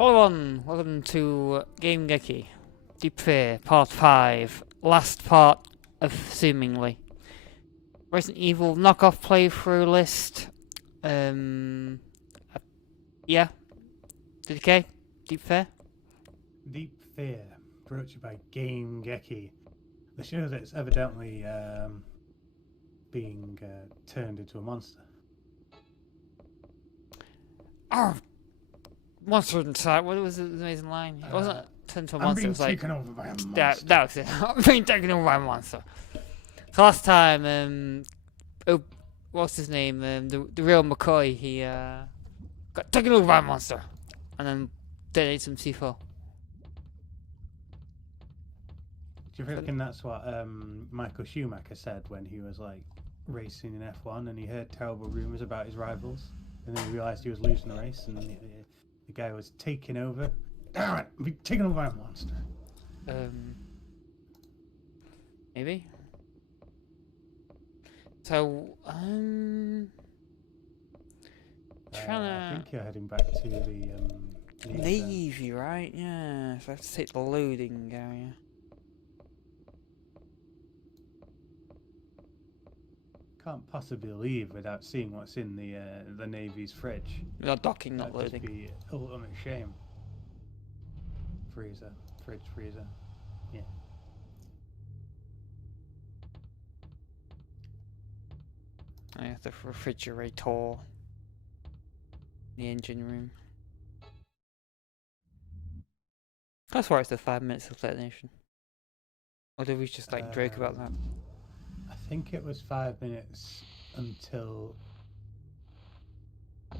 Hello on, welcome to Game-Geki, Deep Fear, Part 5, last part of Seemingly. Resident Evil knockoff playthrough list, yeah, DK, Deep Fear. Deep Fear, brought to you by Game-Geki, the show that's evidently being turned into a monster. Oh, monster inside, what was the amazing line? It wasn't turned into a monster, it was like... taken over by a monster. That was it, I'm being taken over by a monster. So last time, oh, what's his name, the real McCoy, he got taken over by a monster, and then detonated some C4. Do you reckon that's what Michael Schumacher said when he was like racing in F1 and he heard terrible rumours about his rivals, and then he realised he was losing the race and the guy was taking over. Damn it, I'm being taken over by a monster. Maybe. So, I think you're heading back to the Navy, right? Yeah, so I have to take the loading area. Can't possibly leave without seeing what's in the Navy's fridge. Not docking, not That'd loading. just be ultimate shame. Freezer, fridge, freezer. Yeah. I have the refrigerator. The engine room. That's why it's the 5 minutes of detonation. Or did we just like joke about that? I think it was 5 minutes until the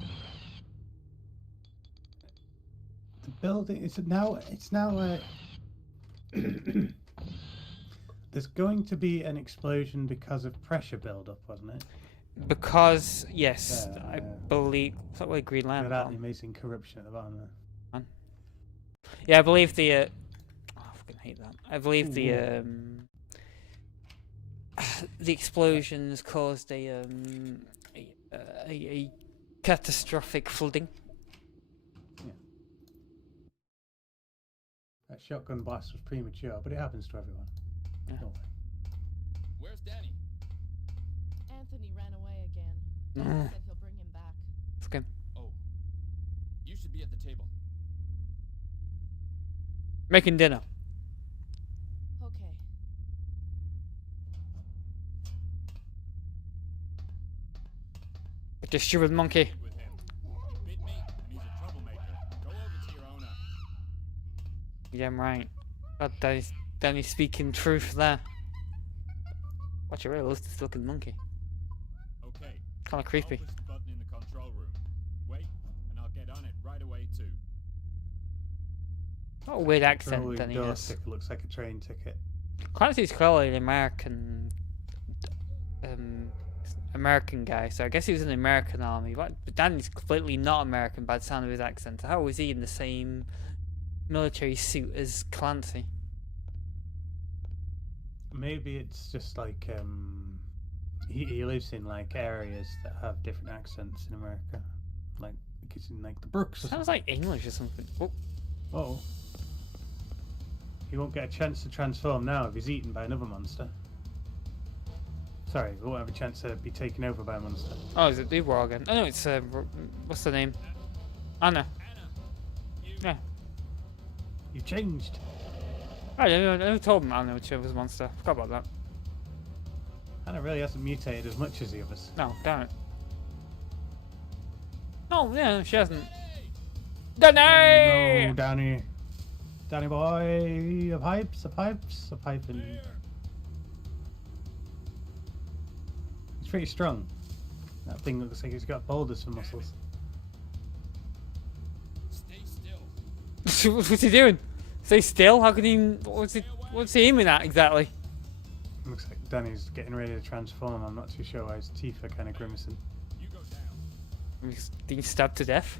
building. It's now. There's going to be an explosion because of pressure buildup, wasn't it? Because yes, I believe. Is that where Green Lantern? Without the amazing corruption at the bottom there. Yeah, I believe the. Oh, I fucking hate that. I believe the explosions caused a catastrophic flooding. Yeah. That shotgun blast was premature, but it happens to everyone. Yeah. Don't worry. Where's Danny? Anthony ran away again. Dad said he'll bring him back. Okay. Oh, you should be at the table. Making dinner. Okay. With the stupid monkey. With him. He bit me, and he's a troublemaker. Go over to your owner. Yeah, I'm right. God, Danny's speaking truth there. Watch a realistic looking monkey. Okay. Kind of creepy. I'll push the button in the control room. Wait, and I'll get on it right away too. What a weird accent Rolling Danny door has. ticket looks like a train ticket. Clancy's clearly an American guy, so I guess he was in the American army. But Danny's completely not American by the sound of his accent. How is he in the same military suit as Clancy? Maybe it's just like he lives in like areas that have different accents in America, like it's in like the Brooks. Sounds like English or something. Oh, Oh, he won't get a chance to transform now if he's eaten by another monster. Sorry, he won't have a chance to be taken over by a monster. oh, is it the war again? Oh no, it's what's the name? Anna. Yeah. You've changed. I never told him Anna which was a monster. Forgot about that. Anna really hasn't mutated as much as the others. No, damn it. Oh yeah, she hasn't. Danny! Oh, no, Danny. Danny boy, a piping. He's pretty strong. That thing looks like he's got boulders for muscles. Stay still. What's he doing? Stay still? How can he? What's he aiming at exactly? Looks like Danny's getting ready to transform. I'm not too sure why his teeth are kind of grimacing. You go down. He's being stabbed to death.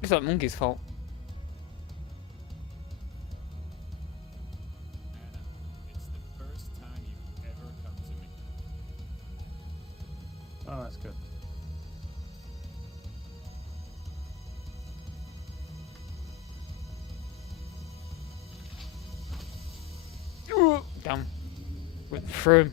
It's that monkey's fault. Anna, it's the first time you've ever come to me. Oh, that's good. Damn. Went through him.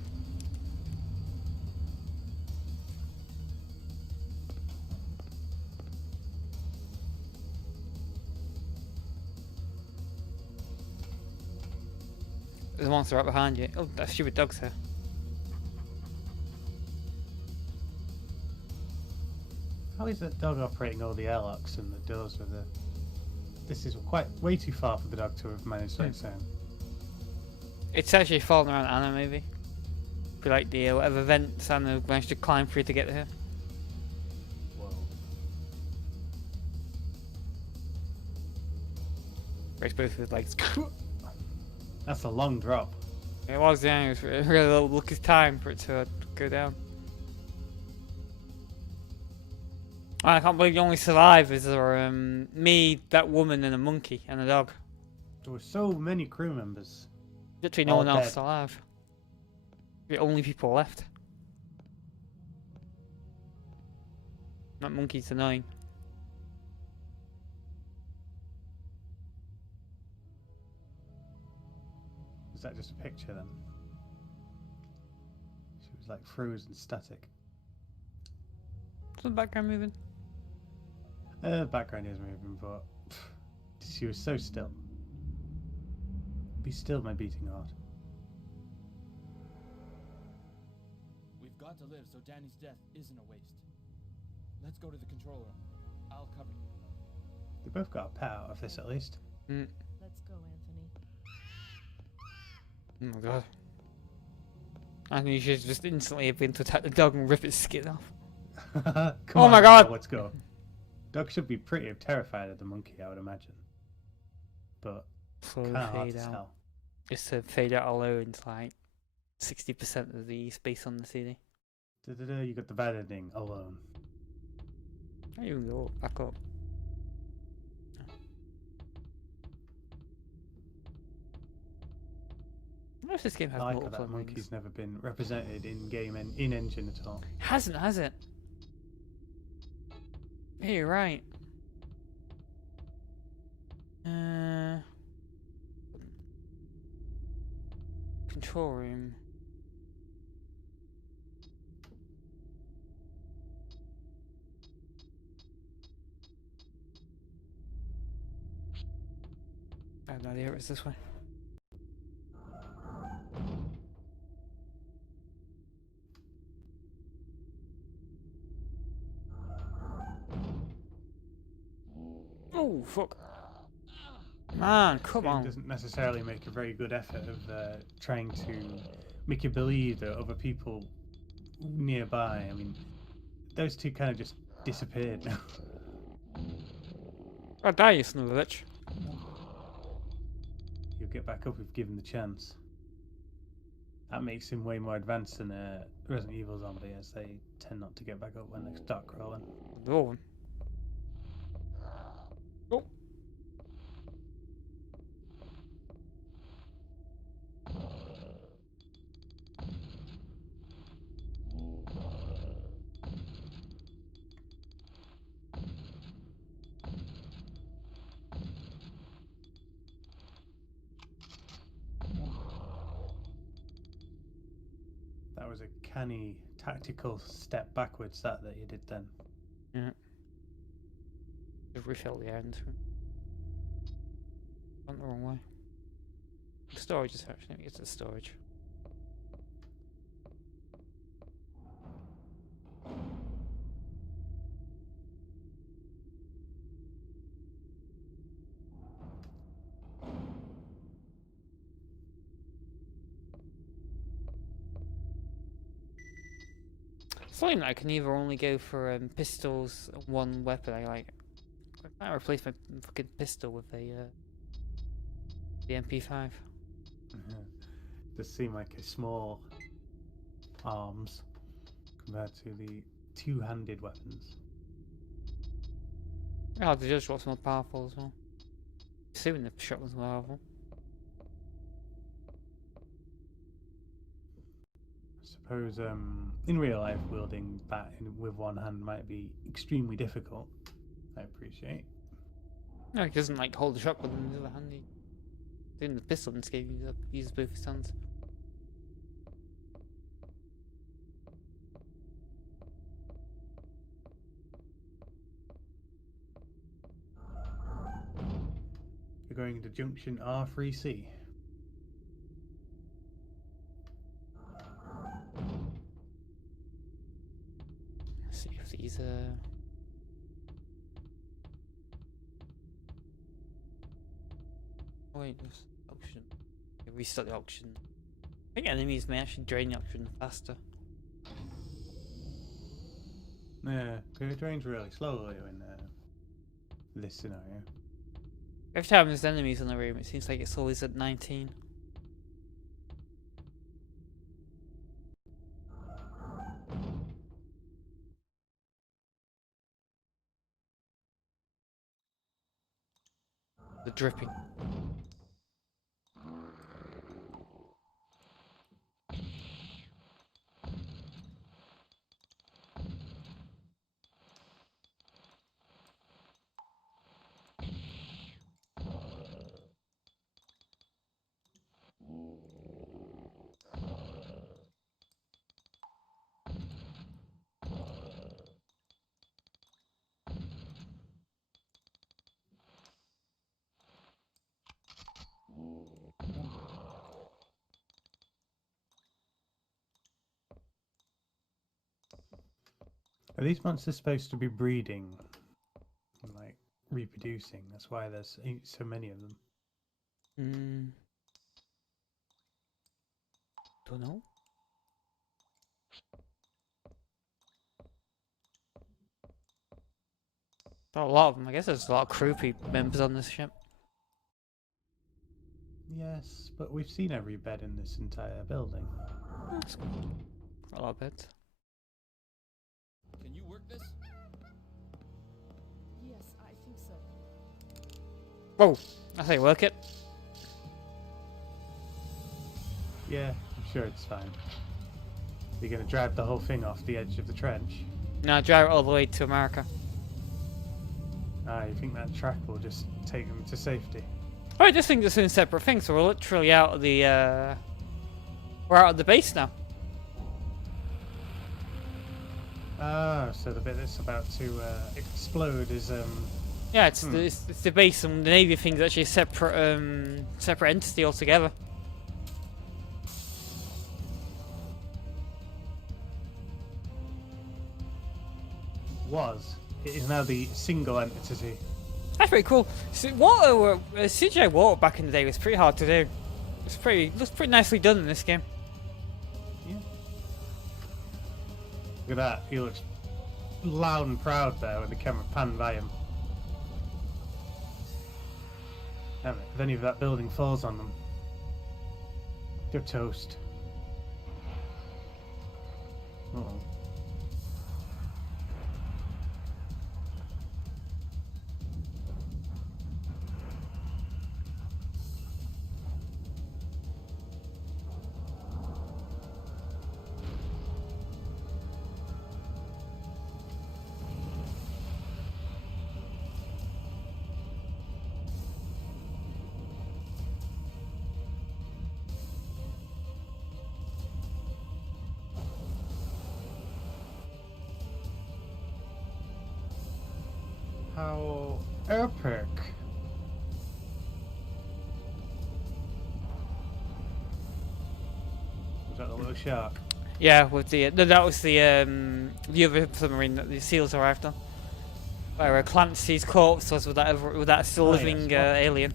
There's a monster right behind you. Oh, that stupid dog's here. How is that dog operating all the airlocks and the doors with the... This is way too far for the dog to have managed to ascend. It's actually falling around Anna, maybe. Be like the whatever vents Anna managed to climb through to get here. Whoa. Breaks both of his legs. That's a long drop. It was, yeah. It was really lucky time for it to go down. I can't believe the only survivors are me, that woman, and a monkey and a dog. There were so many crew members. Literally no All one else dead. alive. The only people left. That monkey's annoying. Was that just a picture then? She was like frozen static. Is the background moving? The background is moving, but she was so still. Be still, my beating heart. We've got to live so Danny's death isn't a waste. Let's go to the control room. I'll cover you. They both got a pet out of this at least. Mm. Let's go, Anthony. Oh my god. Anthony should just instantly have been to attack the dog and rip its skin off. Come Oh on, my god! Let's go. Dog should be pretty terrified of the monkey, I would imagine. But Slowly kind of hard fade to out. tell. Just to fade out alone to like 60% of the space on the CD. You got the bad ending alone. How you go back up? I wonder if this game has I like how multiple that endings. monkey's never been represented in game and in engine at all. Hasn't, has it? Yeah, you're right. Control room. I have no idea, it's this way. Oh, fuck. Man, come Game on. doesn't necessarily make a very good effort of trying to make you believe that other people nearby. I mean, those two kind of just disappeared. I die, you son of a bitch. You'll get back up if given the chance. That makes him way more advanced than Resident Evil zombie, as they tend not to get back up when they start crawling. Oh. Oh. That was a canny tactical step backwards that you did then. Yeah. Just refill the air into it. Went the wrong way. Storage is actually, let me get to the storage. Something I can either only go for pistols, one weapon. I might replace my fucking pistol with a the MP5. Does seem like a small arms compared to the two-handed weapons. Oh, the judge what's more powerful as well. Assuming the shotgun's more powerful. Suppose in real life wielding bat with one hand might be extremely difficult. I appreciate. No, he doesn't like hold the shotgun in the other hand. Doing the pistol in this game, he uses both his hands. You're going into junction R3C. Let's see if these Oh wait, there's auction. Yeah, restart the auction. I think enemies may actually drain the auction faster. Yeah, because it drains really slowly in this scenario. Every time there's enemies in the room, it seems like it's always at 19. The dripping. Are these monsters supposed to be breeding and like reproducing? That's why there's so many of them. Don't know. Not a lot of them. I guess there's a lot of crew members on this ship. Yes, but we've seen every bed in this entire building. That's a lot of beds. Can you work this? Yes, I think so. Whoa! I say work it. Yeah, I'm sure it's fine. You're gonna drive the whole thing off the edge of the trench. No, drive it all the way to America. Ah, you think that track will just take them to safety? Oh, I just think they're doing separate things, so we're literally out of the we're out of the base now. Ah, so the bit that's about to explode is Yeah, it's the base, and the Navy thing's actually a separate separate entity altogether. was. It is now the single entity. That's pretty cool. So water, CGI water back in the day was pretty hard to do. Looks pretty nicely done in this game. Yeah. Look at that. He looks loud and proud there when the camera panned by him. Damn it, if any of that building falls on them, they're toast. Uh-oh. How epic. Was that the little shark? Yeah, with the no, that was the other submarine that the SEALs arrived on, where Clancy's corpse was with that still Oh, living yes. alien.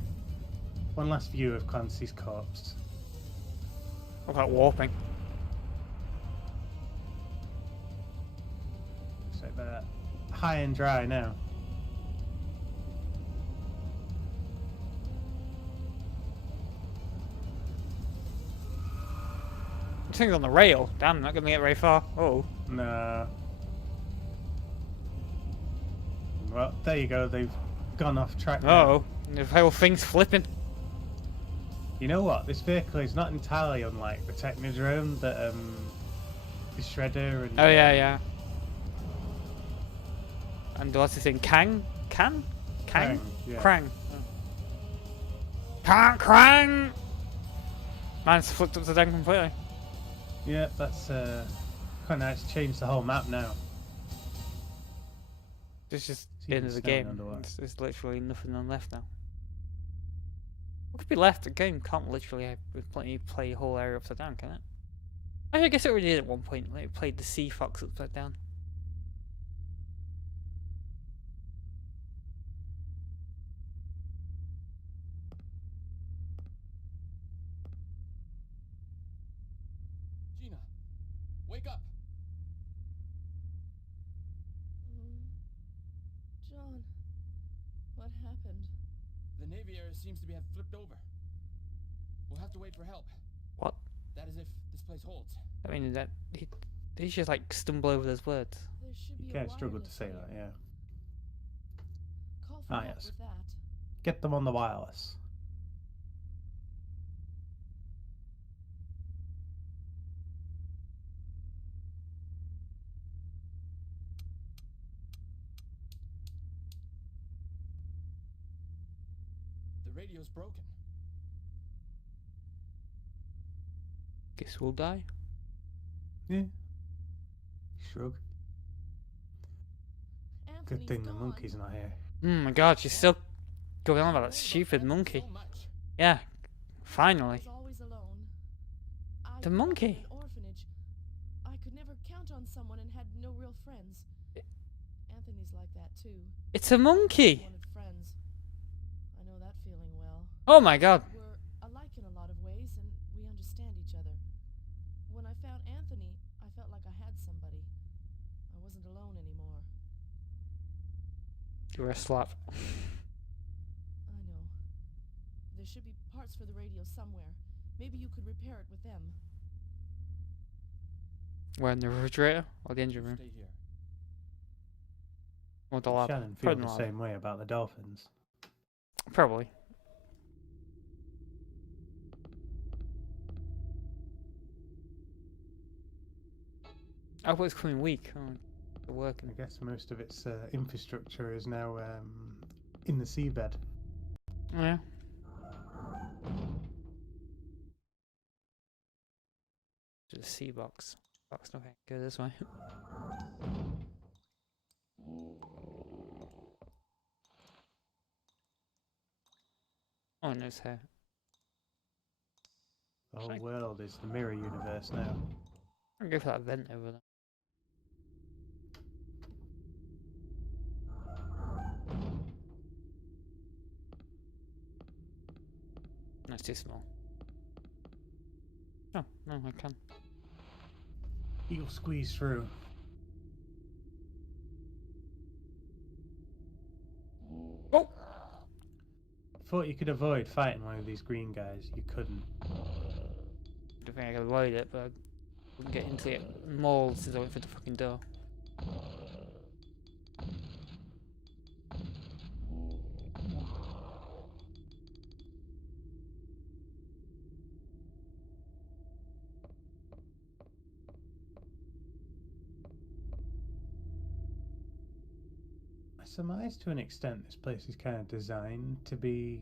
One last view of Clancy's corpse. What about warping? Looks like they're high and dry now. This thing's on the rail. Damn, not gonna get very far. Oh. No. Well, there you go. They've gone off track now. Oh, the whole thing's flipping. You know what? This vehicle is not entirely unlike the Technodrome that the Shredder and. Oh yeah. And what's his name? Kang? Krang, yeah. Krang. Krang! Man's flipped upside down completely. Yeah, that's quite nice. Changed the whole map now. It's just It's the end even of the snowing game. underwater. There's literally nothing on left now. What could be left? The game can't literally play a whole area upside down, can it? I guess it already did at one point. Like, it played the Sea Fox upside down. Gina, wake up! John, what happened? The Navy area seems to have flipped over. We'll have to wait for help. What? That is if this place holds. I mean, that he just like stumble over those words. There should be You a can't struggle to wireless say here. that, yeah. Call for Ah, help yes. with that. Get them on the wireless. The radio's broken. Guess we'll die. Yeah. Shrug. Anthony's Good thing the gone. monkey's not here. Oh my god, she's still going on about that Worried stupid Anthony monkey. So much. Yeah, I finally. was always alone. I The grew up in monkey. an orphanage. I could never count on someone and had no real friends. Anthony's like that too. It's a monkey! Wanted friends. I know that feeling well. Oh my god. We're alike in a lot of ways, and we understand each other. When I found Anthony, I felt like I had somebody. I wasn't alone anymore. You're a slap. I know. There should be parts for the radio somewhere. Maybe you could repair it with them. We're in the refrigerator or the engine room? Stay here. Or the lab? Shannon Probably feels the lab. same way about the dolphins. Probably. I hope it's coming weak. Oh, it's I working. guess most of its infrastructure is now in the seabed. Oh, yeah. To the sea box. Box not going go this way. Oh, no, it's here. The whole world is the mirror universe now. I'm gonna go for that vent over there. No, it's too small. Oh, no, I can. You'll squeeze through. Oh! Thought you could avoid fighting one of these green guys. You couldn't. I don't think I could avoid it, but I wouldn't get into it mauled since I went for the fucking door. I surmise to an extent this place is kind of designed to be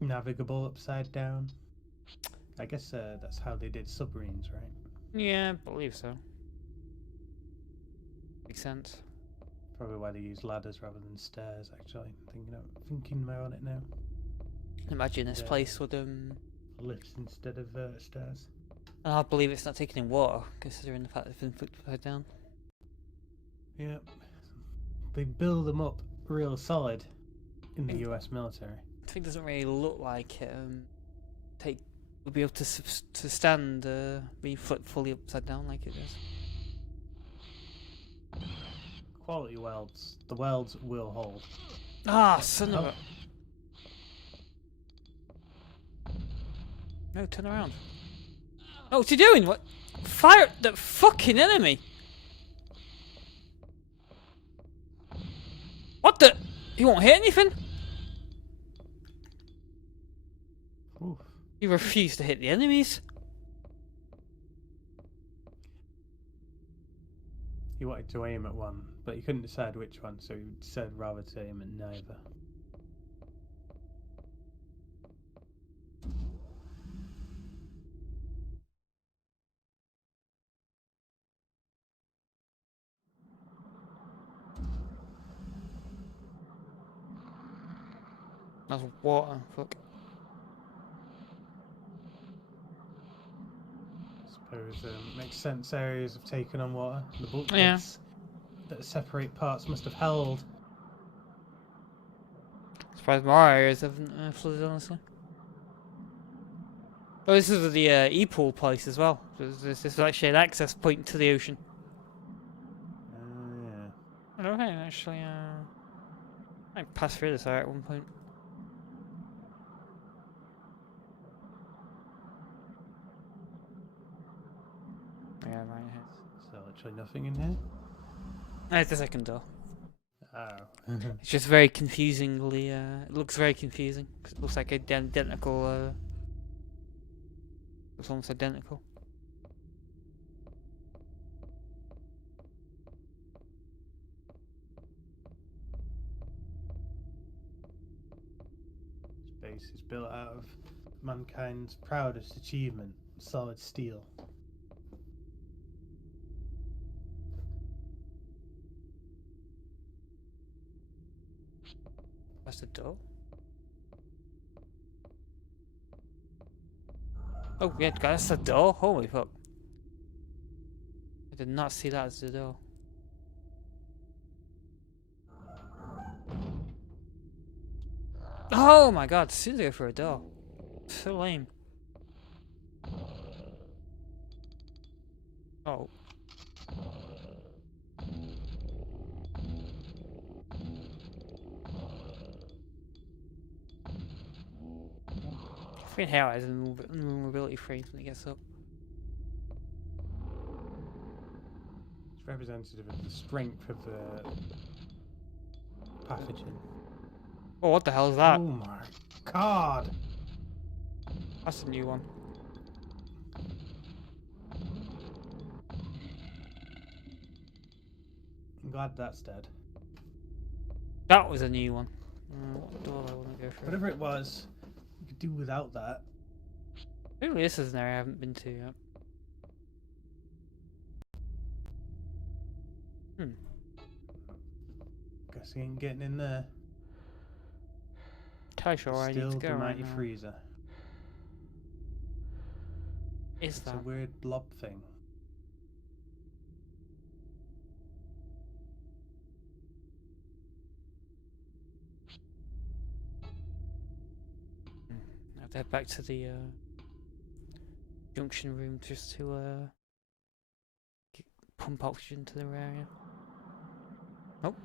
navigable upside down. I guess that's how they did submarines, right? Yeah, I believe so. Makes sense. Probably why they use ladders rather than stairs. Actually, thinking more on it now. Imagine this Yeah. place would Lifts instead of stairs. and I believe it's not taken in water, considering the fact it's been flipped upside down. Yep. They build them up real solid in the US military. I think it doesn't really look like it would be able to to stand being flipped fully upside down like it does. Quality welds. The welds will hold. Ah, son of Oh. a... No, turn around. Oh, what's he doing? What? Fire at the fucking enemy! What the? He won't hit anything? Oof. He refused to hit the enemies. He wanted to aim at one, but he couldn't decide which one, so he said rather to aim at neither. That's water. Fuck. Suppose makes sense. Areas have taken on water. The Yeah. bulkheads that separate parts must have held. Surprised more areas haven't flooded, honestly. Oh, this is the e-pool place as well. This is actually an access point to the ocean. Yeah. I don't think actually. I passed through this area at one point. Yeah, right here. Is there literally nothing in here? It's the second door. Oh. It's just very confusingly. It looks very confusing. 'Cause it looks like identical. It's almost identical. Space is built out of mankind's proudest achievement, solid steel. That's the door. Oh yeah, that's the door. Holy fuck! I did not see that as the door. Oh my god, studio for a door. So lame. Oh. I forget how it has mobility frames when it gets up. It's representative of the strength of the pathogen. Oh, what the hell is that? Oh my god! That's a new one. I'm glad that's dead. That was a new one. What door do I want to go through? Whatever it was, you could do without that. Maybe this is an area I haven't been to yet. Guess he ain't getting in there. Tell sure I need Still to the go right mighty now. freezer. Is It's that? a weird blob thing. I have to head back to the junction room just to pump oxygen to the area. Nope.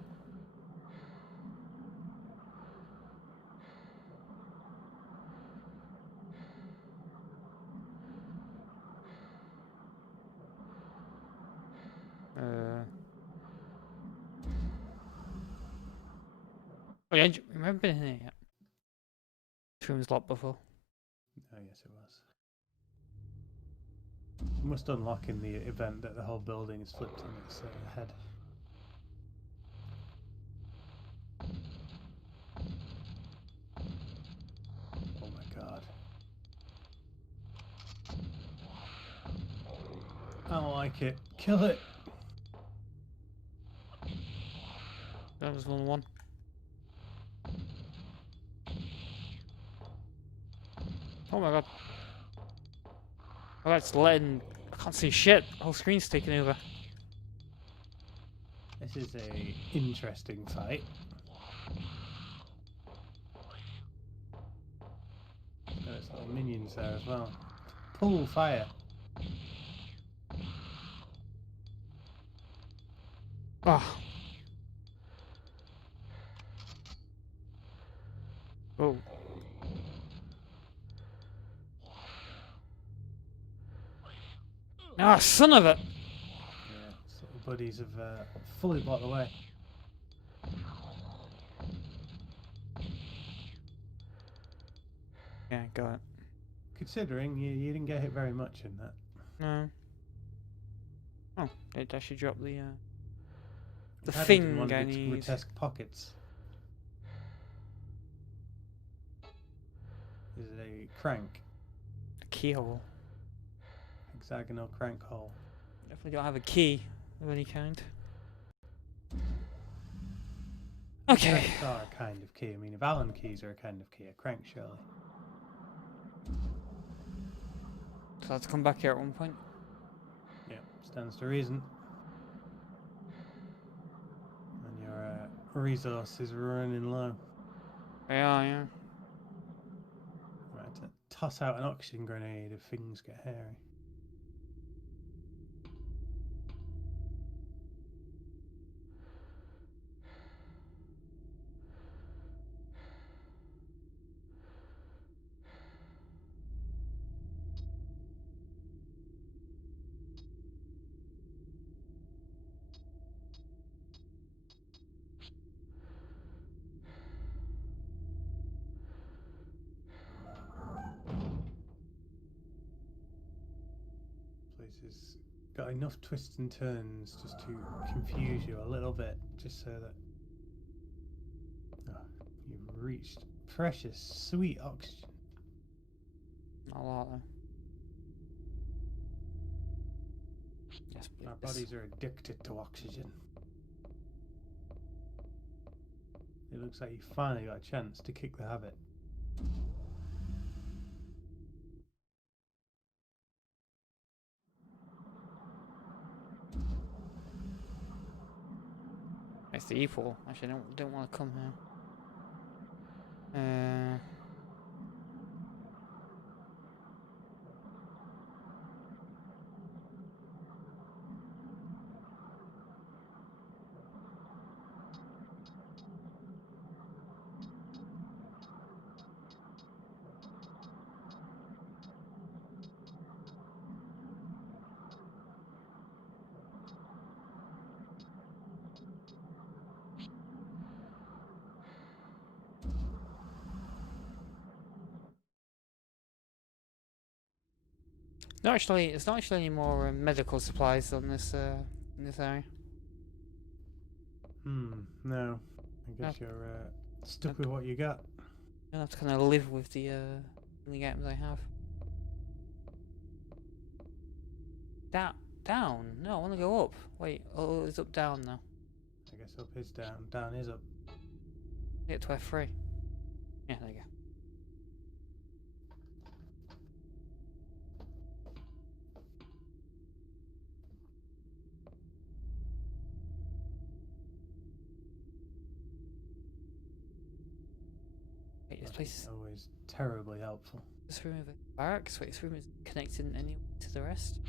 Oh yeah, remember been in here yet? This room was locked before. Oh yes, it was. You must unlock in the event that the whole building is flipped on its head. Oh my god. I don't like it. Kill it! That was one. Oh my god. Oh, that's letting. I can't see shit. The whole screen's taking over. This is a interesting fight. There's little minions there as well. Pull fire. Oh. Oh. Ah, son of it! Yeah, its little buddies have fully blocked the way. Yeah, got it. Considering you didn't get hit very much in that. No. Oh, it actually dropped the The It had it in thing one I of its need. grotesque pockets. Is it a crank? A keyhole. Hexagonal crank hole. Definitely don't have a key of any kind. Okay. Cranks are a kind of key. I mean, if Allen keys are a kind of key, a crank surely. So I have to come back here at one point. Yeah, stands to reason. And your resources are running low. Yeah, yeah. Right, to toss out an oxygen grenade if things get hairy. Place has got enough twists and turns just to confuse you a little bit, just so that you've reached precious, sweet oxygen. Not a lot though. Yes, please. Our bodies are addicted to oxygen. It looks like you finally got a chance to kick the habit. It's the E-pool. Actually, I don't want to come here. No, actually, it's not actually any more medical supplies on this in this area. No. I guess you're stuck with what you got. I have to kind of live with the items I have. Down? No, I want to go up. Wait, oh, it's up down now. I guess up is down, down is up. Get to F3. Yeah, there you go. Wait, this place is... Always terribly helpful. This room is a barracks? Wait, this room is connected in any way to the rest?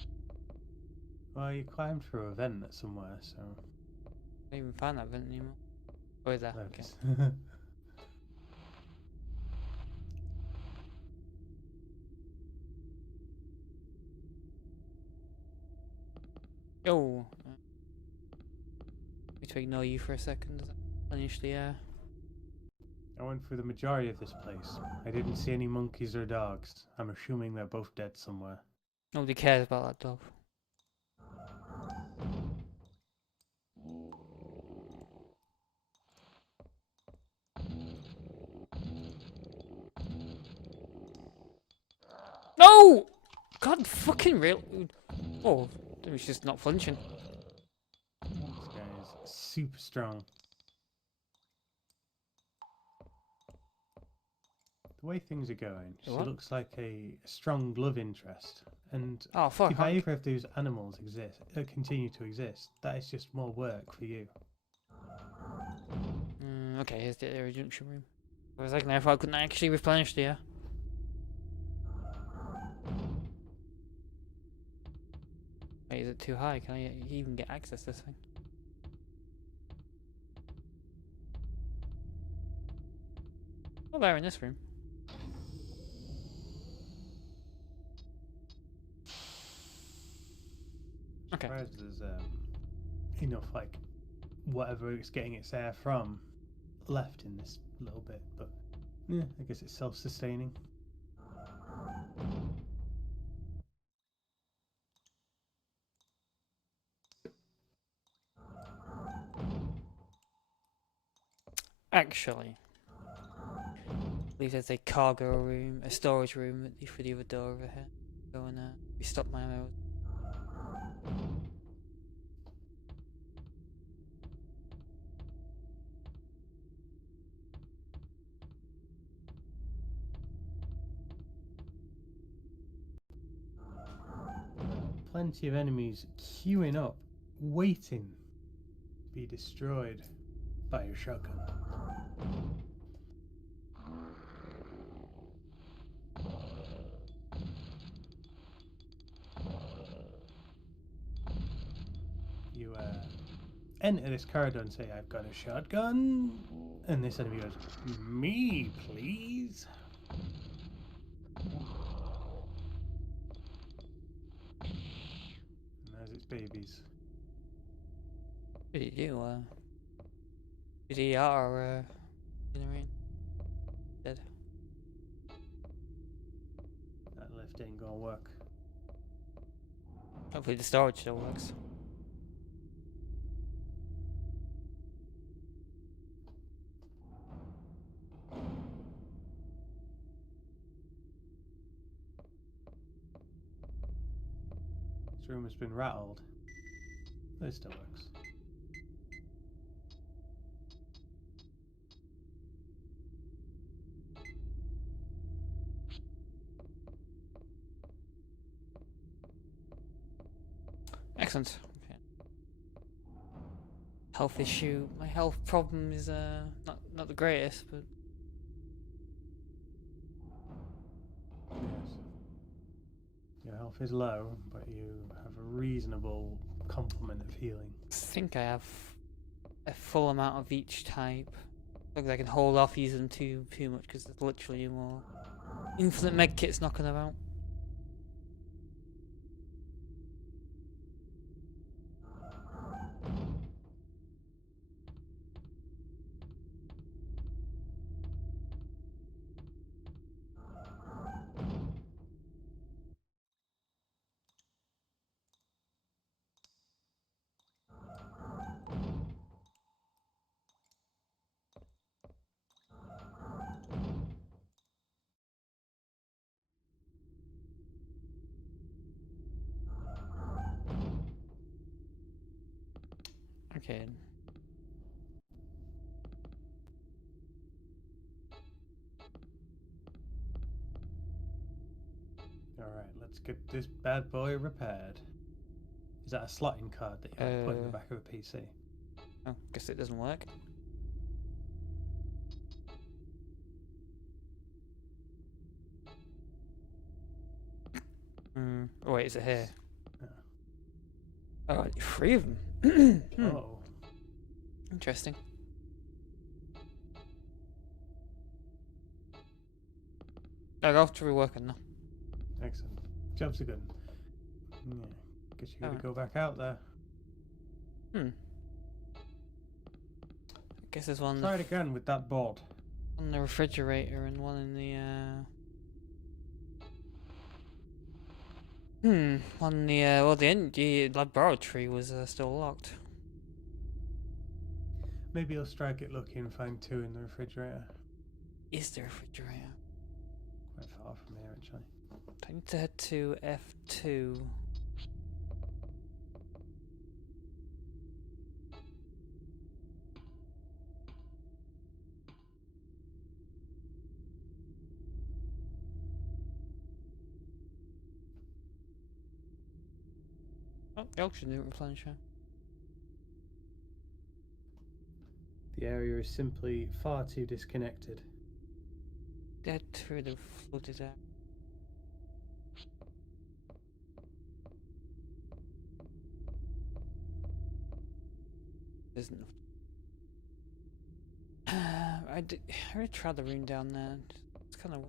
Well, you climbed through a vent somewhere, so... I don't even find that vent anymore. Oh, there. Okay. Okay. Oh! Need to ignore you for a second. Does that finish the air? I went through the majority of this place. I didn't see any monkeys or dogs. I'm assuming they're both dead somewhere. Nobody cares about that dog. No! God fucking real. Oh, it was just not flinching. This guy is super strong. The way things are going, she What? looks like a strong love interest. And Oh fuck! if either of those animals exist, continue to exist, that is just more work for you. Okay, here's the area junction room. For a second, I thought I couldn't actually replenish the air. Wait, is it too high? Can I even get access to this thing? Oh, there in this room. Okay. Surprised there's enough, like, whatever it's getting its air from left in this little bit, but yeah, I guess it's self-sustaining. Actually, I believe there's a cargo room, a storage room for the other door over here. Go and restock my ammo. Plenty of enemies queuing up, waiting to be destroyed by your shotgun. You enter this corridor and say, "I've got a shotgun," and this enemy goes, "Me, please." And there's its babies. What did you do? Did he are in the rain? Dead. That lift ain't gonna work. Hopefully the storage still works. This room has been rattled, but it still works. Excellent. Okay. Health issue. My health problem is not the greatest, but Yes. Your health is low, but you have a reasonable complement of healing. I think I have a full amount of each type. Looks like I can hold off using them too much because there's literally more infinite medkits knocking about. Okay. Alright, let's get this bad boy repaired. Is that a slotting card that you have to put in the back of a PC? Oh, guess it doesn't work. Oh wait, is it here? Yeah. Oh, 3 of them. Oh. Interesting. I'll have to rework on now. Excellent. Jobs are good. Yeah. Guess you gotta Alright. go back out there. I guess there's one Try it again with that board. on the refrigerator and one in the on the well, the laboratory was still locked. Maybe you'll strike it lucky and find 2 in the refrigerator. Is the refrigerator? Quite far from here, actually. I need to head to F2. Oh, the oxygen didn't replenish her. The area is simply far too disconnected. Dead through the flooded out. There's enough. I already tried the room down there. It's kind of.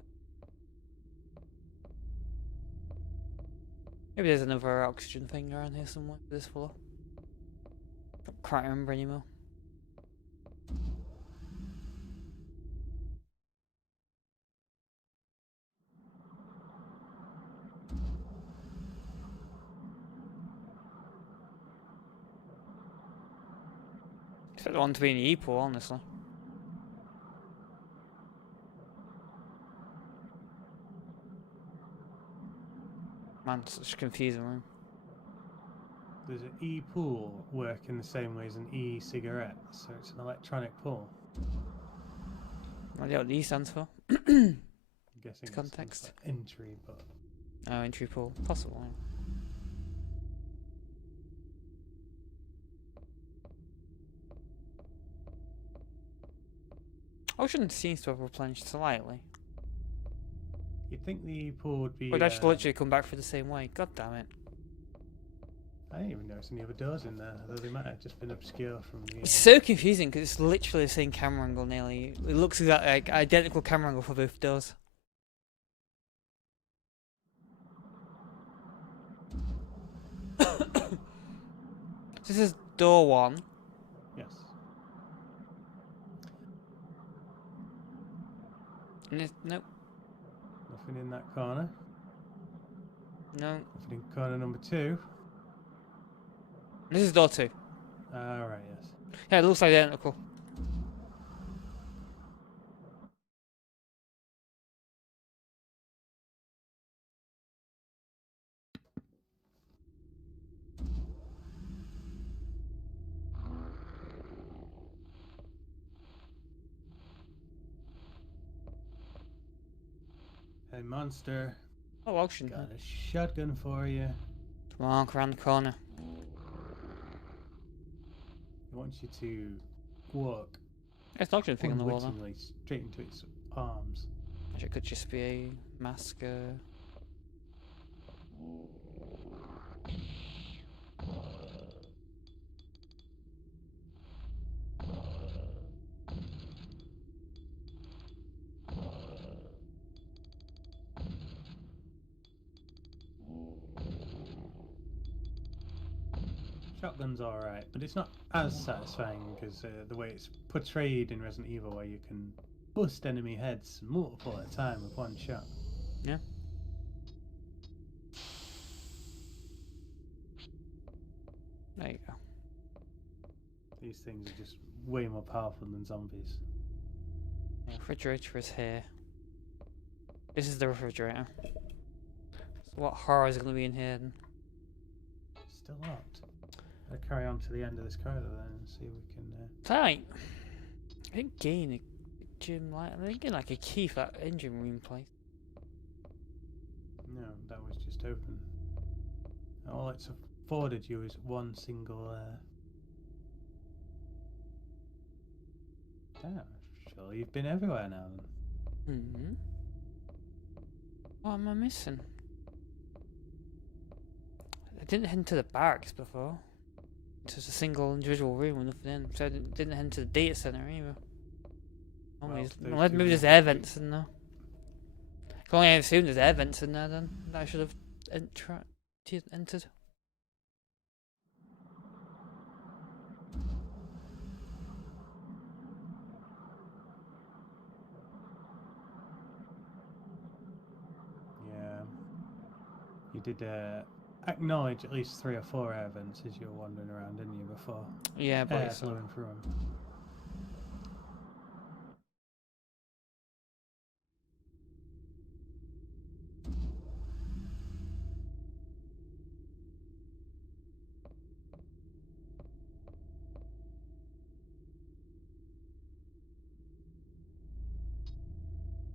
Maybe there's another oxygen thing around here somewhere. This floor. Don't quite remember anymore. Expect the one to be an equal, honestly. Man, such a confusing room. Does an e-pool work in the same way as an e-cigarette? So it's an electronic pool. I don't know what the E stands for. I'm guessing it's Context. some sort of entry, but Oh, entry pool. Possible. Ocean seems to have replenished slightly. you'd think the e-pool would be. Would actually literally come back through the same way. God damn it. I didn't even notice any other doors in there, though they might have just been obscure from the. It's so confusing because it's literally the same camera angle nearly. It looks exactly like identical camera angle for both doors. This is door 1. Yes. Nope. Nothing in that corner. No. Nothing in corner number 2. This is door 2. Alright, yes. Yeah, it looks identical. Hey, monster. Oh, auction. Got a shotgun for you. Come on, around the corner. It wants you to walk There's an auction thing on the wall though. unwittingly straight into its arms. Actually, it could just be a mask. Shotgun's alright, but it's not as satisfying as the way it's portrayed in Resident Evil, where you can bust enemy heads multiple at a time with one shot. Yeah. There you go. These things are just way more powerful than zombies. The refrigerator is here. This is the refrigerator. So what horror is going to be in here then? Still locked. I'll carry on to the end of this corridor then and see if we can. Tight. I didn't gain a gym light. I didn't gain like a key for that engine room place. No, that was just open. All it's afforded you is one single. Damn, surely you've been everywhere now then. Hmm. What am I missing? I didn't head into the barracks before. It's just a single individual room with nothing in. So I didn't head into the data center either. Well, Maybe there's air vents in there. I can only assume there's air vents in there then. That I should have entered. Yeah. You did acknowledge at least 3 or 4 air vents as you were wandering around, didn't you, before? Yeah, but Air flowing through them.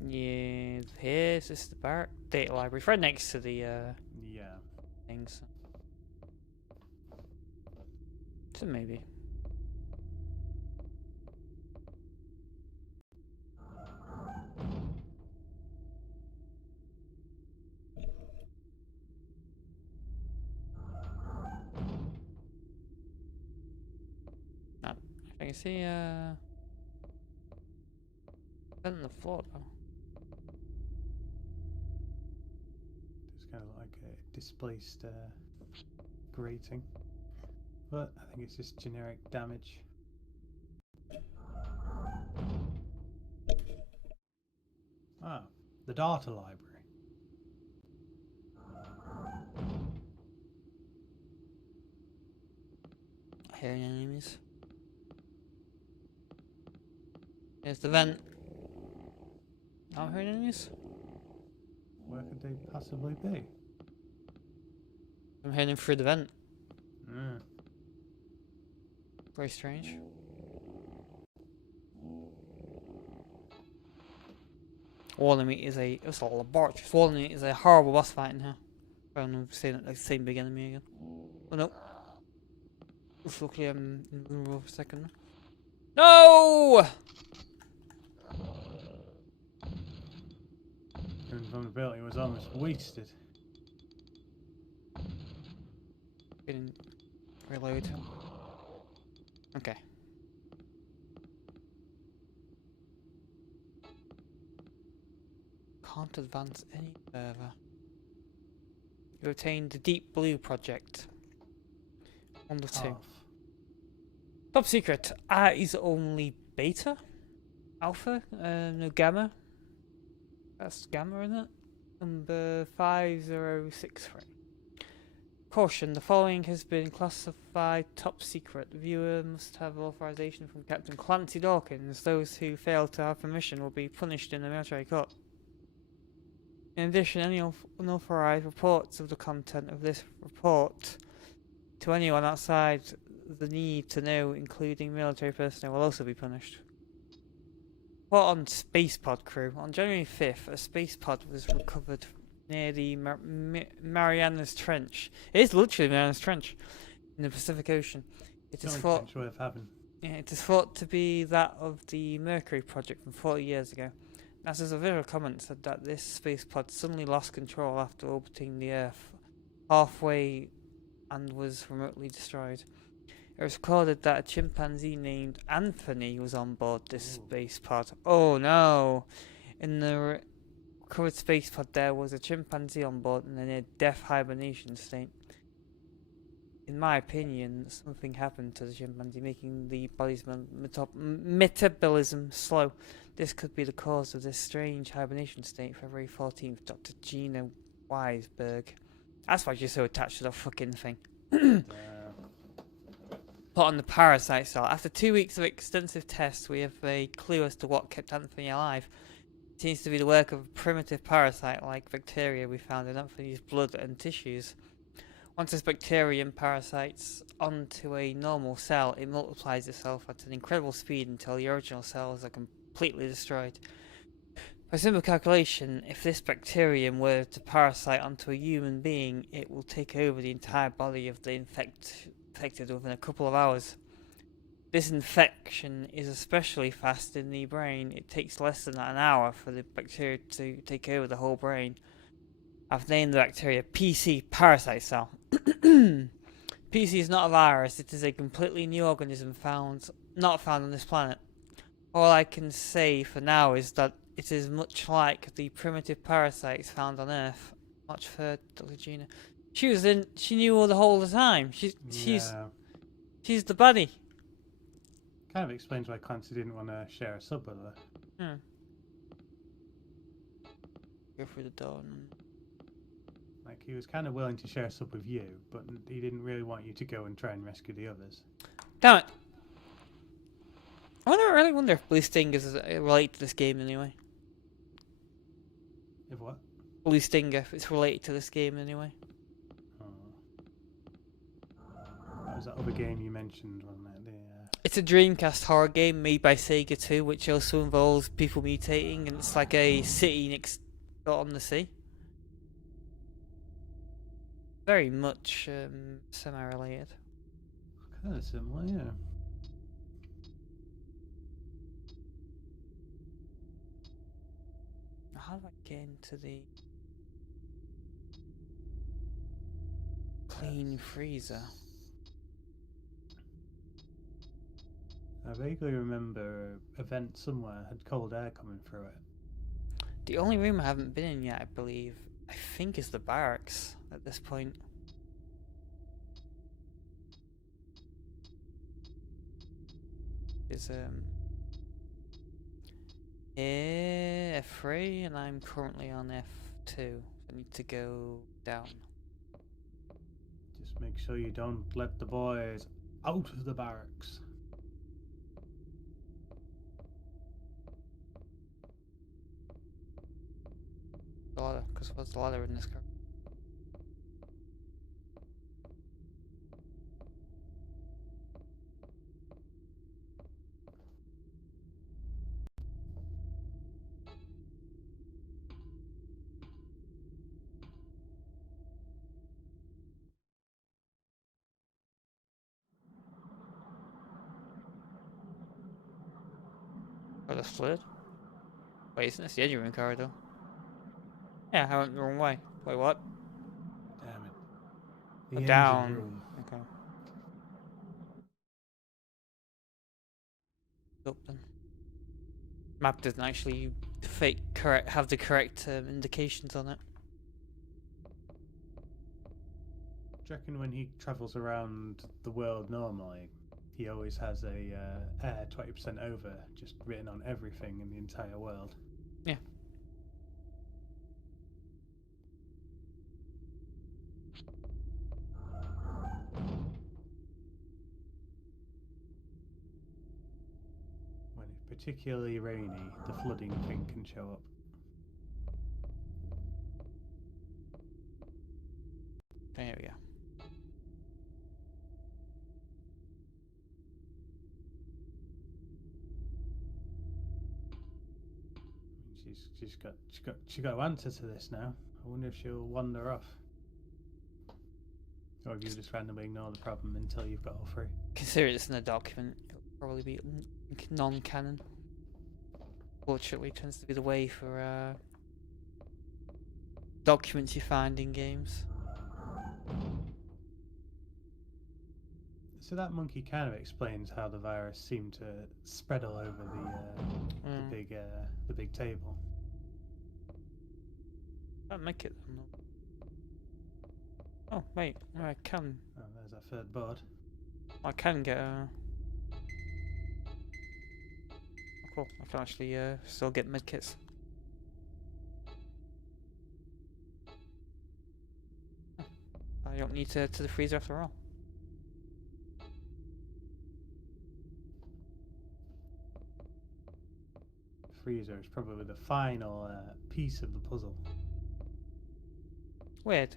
yeah, here's this is the barrack data library. It's right next to the Yeah. things. So maybe. I can see on the floor though. It's kind of like a displaced grating. But I think it's just generic damage. Ah, the data library. Hearing enemies. Here's the vent. Not hearing enemies? Where could they possibly be? I'm heading through the vent. Mm. Very strange. Warning me is a... It's a laboratory. Warning me is a horrible boss fight in here. I'm saying it like the same big enemy again. Oh no. Luckily I'm invulnerable for a second. No! Your invulnerability was almost wasted. Didn't reload. Okay. Can't advance any further. You obtained the Deep Blue project. 1 of 2. Half. Top secret. Is only beta? Alpha? No gamma? That's gamma, isn't it? Number 5063. Caution, the following has been classified top secret. The viewer must have authorization from Captain Clancy Dawkins. Those who fail to have permission will be punished in the military court. In addition, any unauthorized reports of the content of this report to anyone outside the need to know, including military personnel, will also be punished. Report on space pod crew. On January 5th, a space pod was recovered near the Marianas Trench. It is literally Marianas Trench in the Pacific Ocean. It is thought, worth having. yeah, it is thought to be that of the Mercury project from 40 years ago. NASA's official comment said that this space pod suddenly lost control after orbiting the Earth halfway and was remotely destroyed. It was recorded that a chimpanzee named Anthony was on board this space pod. Oh no! In the recovered space pod there was a chimpanzee on board in a near-death hibernation state. In my opinion, something happened to the chimpanzee, making the body's metabolism slow. This could be the cause of this strange hibernation state. February 14th, Dr. Gina Weisberg. That's why she's so attached to the fucking thing. Put on the parasite cell. After 2 weeks of extensive tests, we have a clue as to what kept Anthony alive. It seems to be the work of a primitive parasite-like bacteria we found in Anthony's blood and tissues. Once this bacterium parasites onto a normal cell, it multiplies itself at an incredible speed until the original cells are completely destroyed. By simple calculation, if this bacterium were to parasite onto a human being, it will take over the entire body of the infected within a couple of hours. This infection is especially fast in the brain. It takes less than an hour for the bacteria to take over the whole brain. I've named the bacteria PC parasite cell. PC is not a virus, it is a completely new organism not found on this planet. All I can say for now is that it is much like the primitive parasites found on Earth. Much for Dr. Gina. She knew all the whole time. She's the buddy. Kind of explains why Clancy didn't want to share a sub with her. Go through the door and... Like, he was kind of willing to share a sub with you, but he didn't really want you to go and try and rescue the others. Damn it! I really wonder if Blue Sting is related to this game anyway. If what? Blue Stinger, if it's related to this game anyway. Oh. That was that other game you mentioned, wasn't it? It's a Dreamcast horror game made by Sega too, which also involves people mutating, and it's like a city next door on the sea. Very much semi-related. Kind of similar, yeah. How do I get into the clean freezer? I vaguely remember a vent somewhere had cold air coming through it. The only room I haven't been in yet, I believe, I think is the barracks at this point. Is F3 and I'm currently on F2. I need to go down. Just make sure you don't let the boys out of the barracks. The ladder, because what's the ladder in this car? Oh, that's flooded. Wait, isn't this the engine room corridor? Yeah, I went the wrong way. Wait, what? Damn it. Oh, The engine down. room. Okay. Up then. Map doesn't actually have the correct indications on it. Do you reckon when he travels around the world normally, he always has a air 20% over just written on everything in the entire world? Yeah. When it's particularly rainy, the flooding thing can show up. There we go. She's got to answer to this now. I wonder if she'll wander off. Or if you just randomly ignore the problem until you've got all three. Consider this in a document. It'll probably be non-canon. Fortunately, tends to be the way for documents you find in games. So that monkey kind of explains how the virus seemed to spread all over the big table. Can't make it. Oh wait, I can. Oh, there's that third board. I can get a. Oh, cool. I can actually still get medkits. I don't need to the freezer after all. Freezer is probably the final piece of the puzzle. Weird.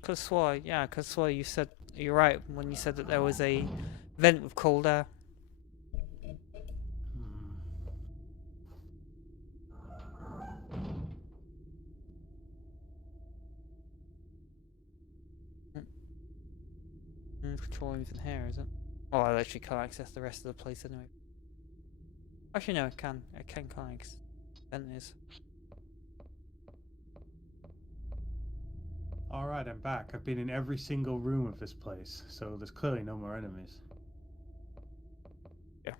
Cause swore you said you're right when you said that there was a vent with cold air. Control rooms in here, is it? Oh, I literally can't access the rest of the place anyway. Actually, no, I can. I can, can't I? 'Cause vent is. Alright, I'm back. I've been in every single room of this place, so there's clearly no more enemies. Yeah.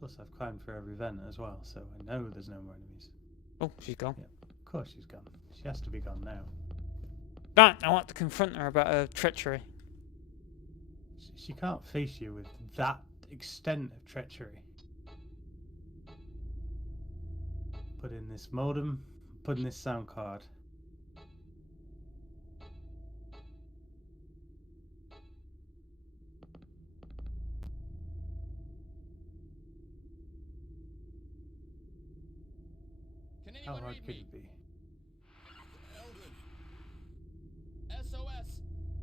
Plus, I've climbed through every vent as well, so I know there's no more enemies. Oh, she's gone. Yep, of course she's gone. She has to be gone now. But I want to confront her about her treachery. She can't face you with that extent of treachery. Put in this modem, put in this sound card. Can How anyone hard read could me? it be? Eldridge. SOS.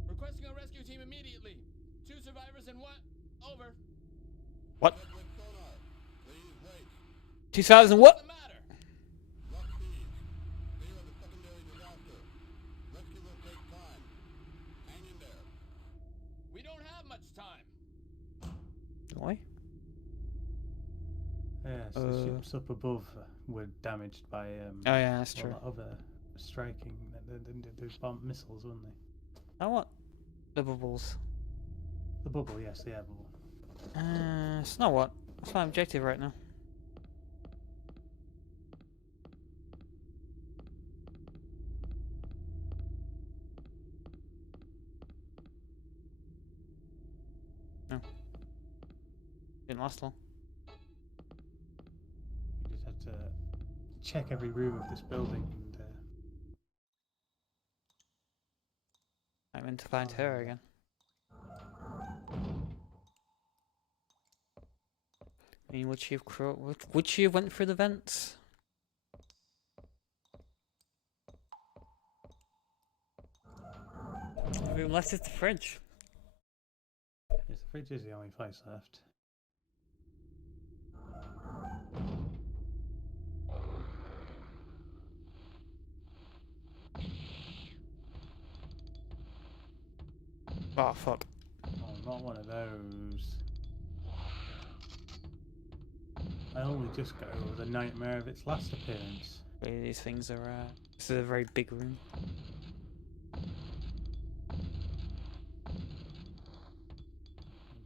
Requesting a rescue team immediately. 2 survivors and what? Over. What? 2000 what? What's the matter? We don't have much time. Do I? Yes, the ships up above were damaged by Oh yeah, that's a true. lot of striking. Those bomb missiles, weren't they? Oh what? The bubbles. The bubble, yes, the air bubble. It's not what? That's my objective right now. No. Didn't last long. You just have to check every room of this building and I meant to find her again. I mean, would she have went through the vents? Unless it's the fridge. yes, the fridge is the only place left. Oh fuck. Oh, not one of those. I only just got over the nightmare of its last appearance. Really, these things are. This is a very big room.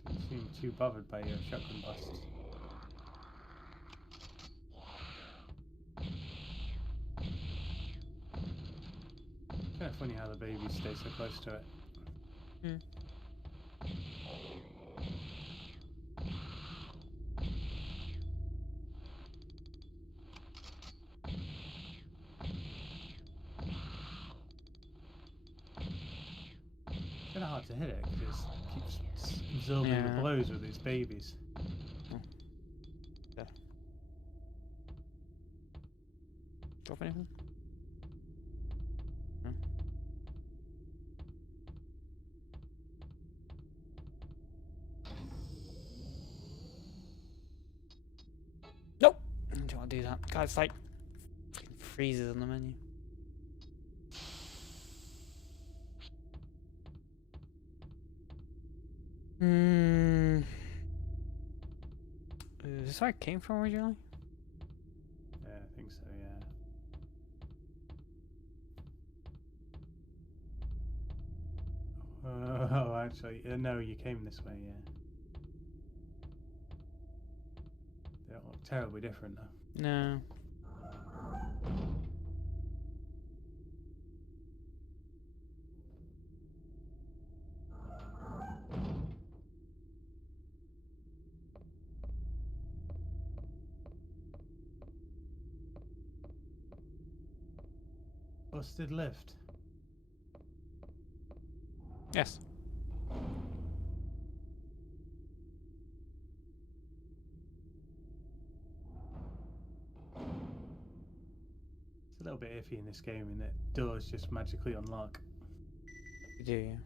Didn't seem too bothered by your shotgun blasts. Kind of funny how the babies stay so close to it. Hmm. It's kind of hard to hit it because it keeps absorbing the Yeah. blows with its babies. Yeah. Drop anything? No. Nope. I don't want to do that. God, it's like fucking freezes on the menu. Hmm. Is this where it came from originally? Yeah, I think so, yeah. Oh, actually, no, you came this way, yeah. They don't look terribly different, though. No. Busted lift. Yes. It's a little bit iffy in this game in that doors just magically unlock. You do, yeah.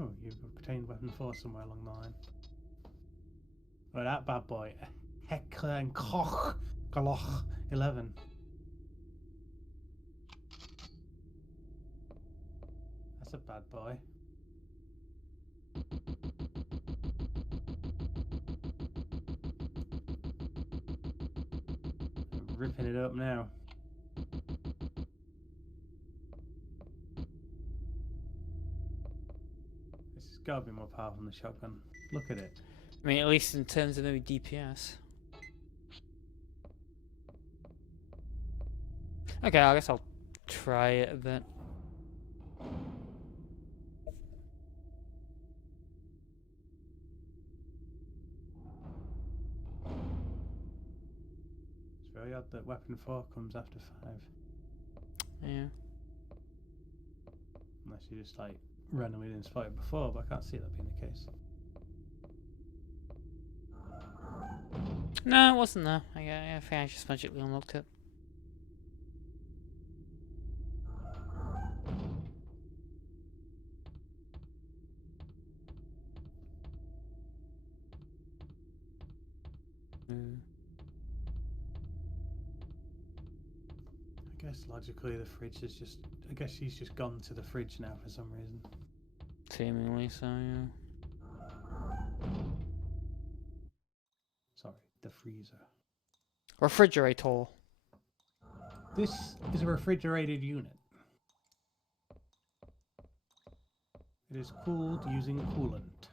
Oh, you've obtained weapon 4 somewhere along the line. Oh, that bad boy. Heckler and Koch Galoch 11. That's a bad boy. Ripping it up now. This has got to be more powerful than the shotgun. Look at it. I mean, at least in terms of maybe DPS. Okay, I guess I'll try it a bit. It's very odd that weapon 4 comes after 5. Yeah. Unless you just like randomly didn't spot it before, but I can't see that being the case. No, it wasn't there. I think I just magically unlocked it. Mm. I guess logically the fridge is just... I guess she's just gone to the fridge now for some reason. Seemingly so, yeah. Sorry, the freezer. Refrigerator. This is a refrigerated unit. It is cooled using coolant.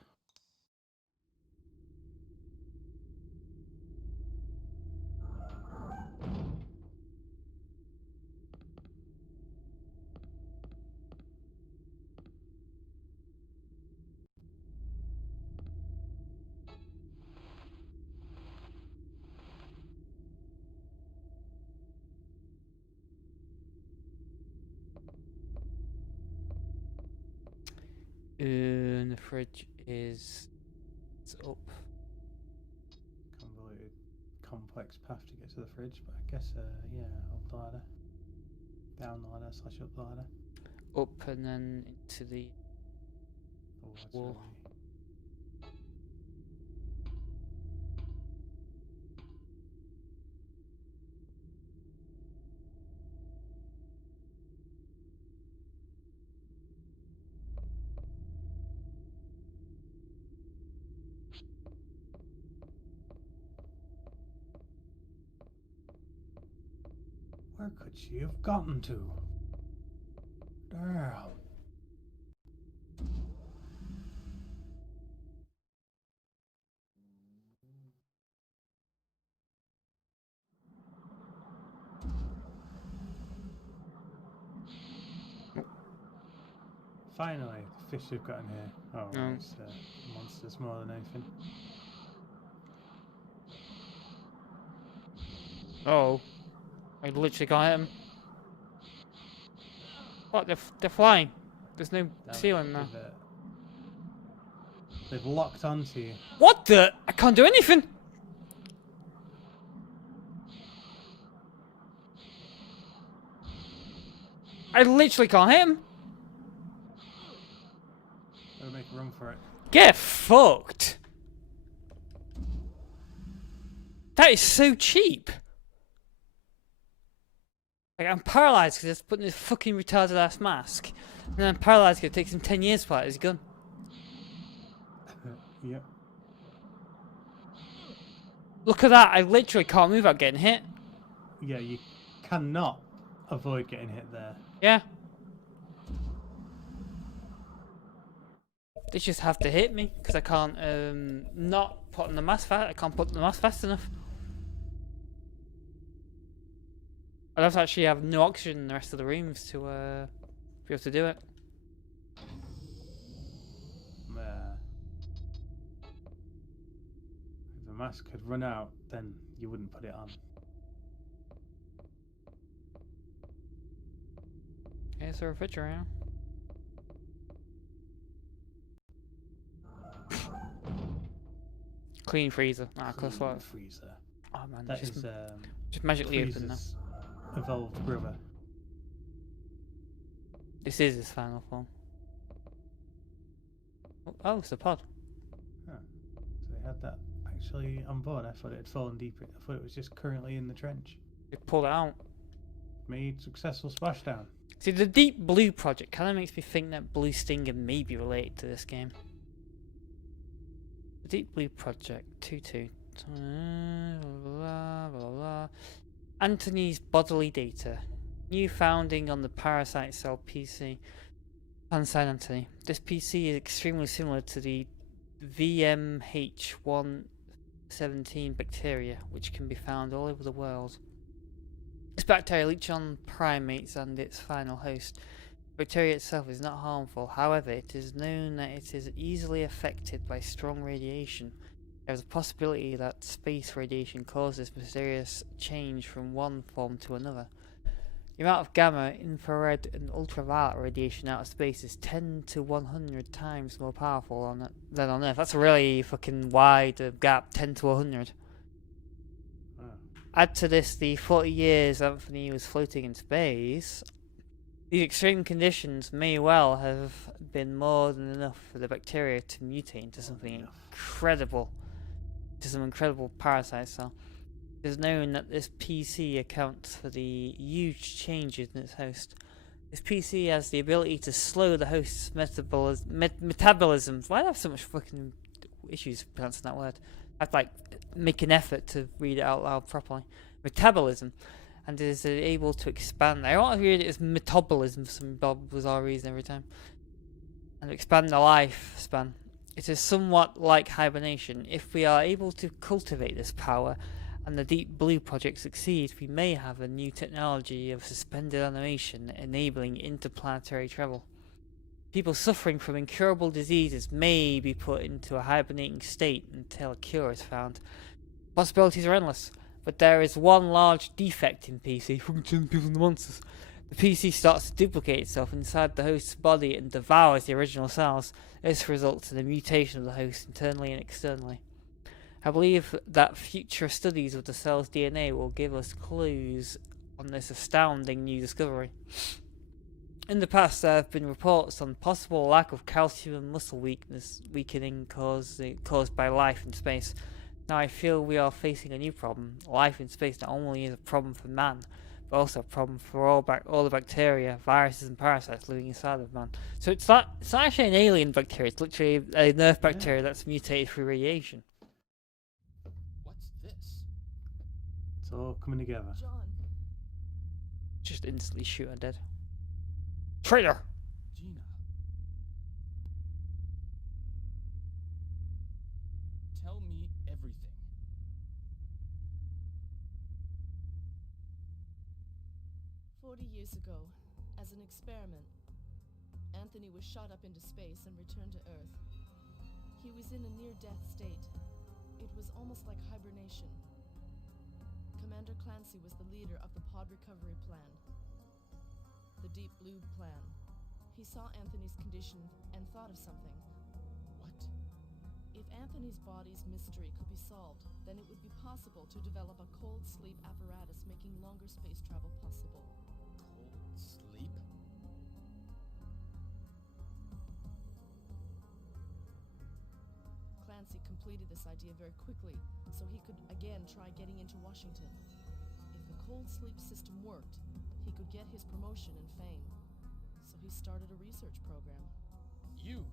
And the fridge is... It's up. Convoluted, complex path to get to the fridge, but I guess, yeah, up the ladder. Down the ladder / up the ladder. Up and then into the... Oh, that's Whoa. really... Where could she have gotten to? Damn. Finally, the fish have gotten here. Oh, No. it's monsters more than anything. Oh, I literally can't hit them. What? They're flying. There's no Damn it, ceiling now. They've locked onto you. What the? I can't do anything. I literally can't hit him. Gotta make room for it. Get fucked. That is so cheap. Like, I'm paralyzed because it's putting this fucking retarded ass mask. And then I'm paralyzed because it takes him 10 years to fire his gun. Yep. Look at that. I literally can't move without getting hit. Yeah, you cannot avoid getting hit there. Yeah. They just have to hit me because I can't not put on the mask fast. I can't put the mask fast enough. I'd have to actually have no oxygen in the rest of the rooms to be able to do it. If the mask had run out, then you wouldn't put it on. Here's the refrigerator. Clean freezer. Ah, close Clean what? freezer. Oh man, That just, is just magically open now. Freezer's evolved brother. This is his final form. Oh, it's a pod. Huh. So they had that actually on board. I thought it had fallen deeper. I thought it was just currently in the trench. They pulled it out. Made successful splashdown. See, the Deep Blue project kind of makes me think that Blue Stinger may be related to this game. The Deep Blue project, 2-2. Blah, blah, blah. Anthony's bodily data. New founding on the parasite cell PC. Unsigned Anthony. This PC is extremely similar to the VMH117 bacteria, which can be found all over the world. This bacteria leeches on primates and its final host. The bacteria itself is not harmful, however, it is known that it is easily affected by strong radiation. There is a possibility that space radiation causes mysterious change from one form to another. The amount of gamma, infrared, and ultraviolet radiation out of space is 10 to 100 times more powerful than on Earth. That's a really fucking wide gap, 10 to 100. Wow. Add to this the 40 years Anthony was floating in space. These extreme conditions may well have been more than enough for the bacteria to mutate into something incredible, to some incredible parasite cell. It is known that this PC accounts for the huge changes in its host. This PC has the ability to slow the host's metabolism. Why do I have so much fucking issues pronouncing that word? I have to like make an effort to read it out loud properly. Metabolism. And is able to expand. I want to read it as metabolism for some bizarre reason every time. And expand the lifespan. It is somewhat like hibernation. If we are able to cultivate this power, and the Deep Blue project succeeds, we may have a new technology of suspended animation enabling interplanetary travel. People suffering from incurable diseases may be put into a hibernating state until a cure is found. Possibilities are endless, but there is one large defect in PC. Fucking people and the monsters. The PC starts to duplicate itself inside the host's body and devours the original cells. This results in a mutation of the host internally and externally. I believe that future studies of the cell's DNA will give us clues on this astounding new discovery. In the past, there have been reports on possible lack of calcium and muscle weakening caused by life in space. Now I feel we are facing a new problem. Life in space not only is a problem for man, but also a problem for all the bacteria, viruses, and parasites living inside of man. So it's not actually an alien bacteria. It's literally a nerve bacteria that's mutated through radiation. What's this? It's all coming together. John, Just instantly shoot her dead. Traitor! Gina. Tell me everything. 40 years ago, as an experiment, Anthony was shot up into space and returned to Earth. He was in a near-death state. It was almost like hibernation. Commander Clancy was the leader of the pod recovery plan. The Deep Blue plan. He saw Anthony's condition and thought of something. What? If Anthony's body's mystery could be solved, then it would be possible to develop a cold sleep apparatus making longer space travel possible. Cold sleep? Clancy completed this idea very quickly, so he could again try getting into Washington. If the cold sleep system worked, he could get his promotion and fame. So he started a research program. You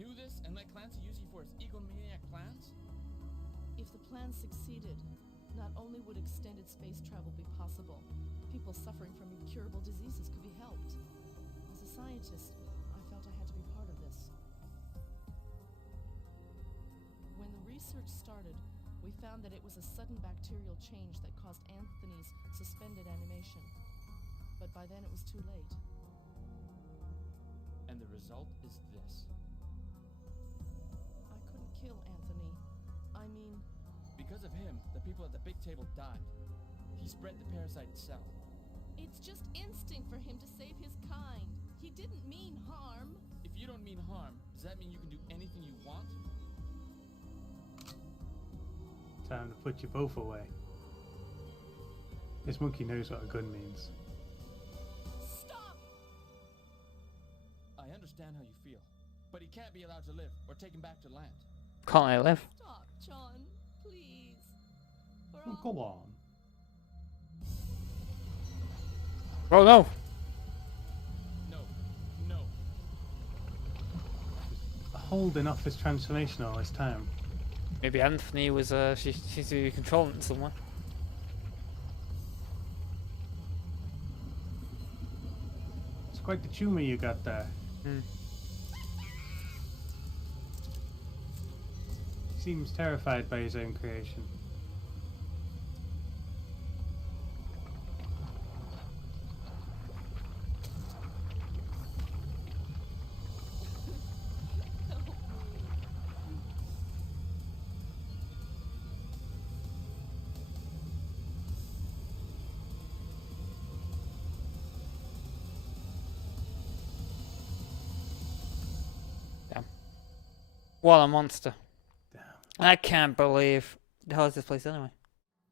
knew this and let Clancy use you for his egomaniac plans? If the plan succeeded, not only would extended space travel be possible, people suffering from incurable diseases could be helped. As a scientist, I felt I had to be part of this. When the research started, we found that it was a sudden bacterial change that caused Anthony's suspended animation. But by then it was too late. And the result is this. I couldn't kill Anthony. I mean, Because of him, the people at the big table died. He spread the parasite cell. it's just instinct for him to save his kind. He didn't mean harm. If you don't mean harm, does that mean you can do anything you want? Time to put you both away. This monkey knows what a gun means. Stop! I understand how you feel, but he can't be allowed to live or taken back to land. Can't I live? Stop, John. Please. We're Oh, all... go on. Oh no! No, no. Holding off his transformation all this time. Maybe Anthony was, she seems to be controlling someone. It's quite the tumour you got there. Hmm. Seems terrified by his own creation. Help me. What a monster. Damn. I can't believe. The hell is this place anyway?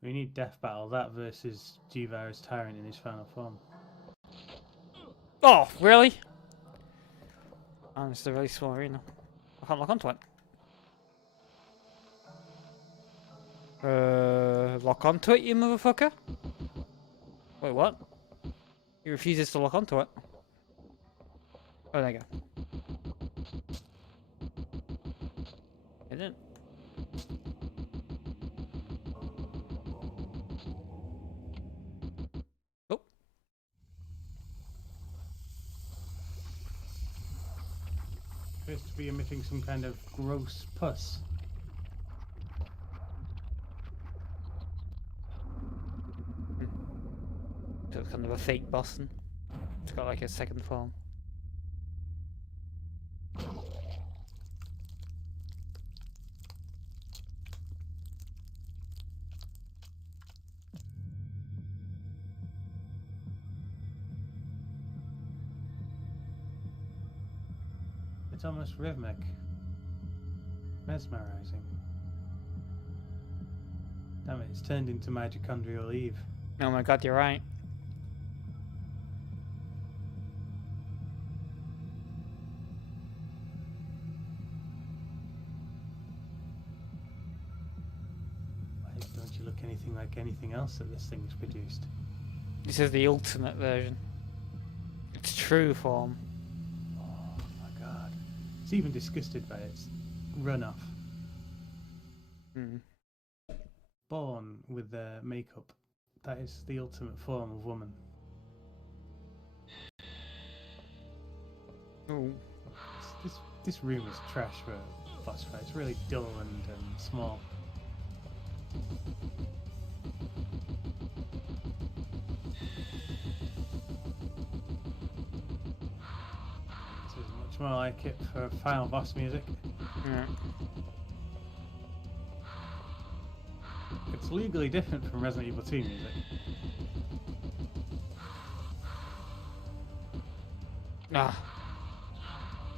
We need Death Battle, that versus G-Virus Tyrant in his final form. Oh, really? Oh, it's a really small arena. I can't lock onto it. Lock onto it, you motherfucker? Wait, what? He refuses to lock onto it. Oh, there you go. It didn't. Oh. Appears to be emitting some kind of gross pus. So it's kind of a fake Boston. It's got like a second form. It's almost rhythmic. Mesmerizing. Damn it, it's turned into mitochondrial Eve. Oh my god, you're right. Why don't you look anything like anything else that this thing's produced? This is the ultimate version. Its true form. Oh my god. It's even disgusted by its runoff. Hmm. Born with their makeup. That is the ultimate form of woman. Ooh. This room is trash for a boss fight. It's really dull and small. This is much more like it for final boss music. Yeah. It's legally different from Resident Evil 2 music. Ah.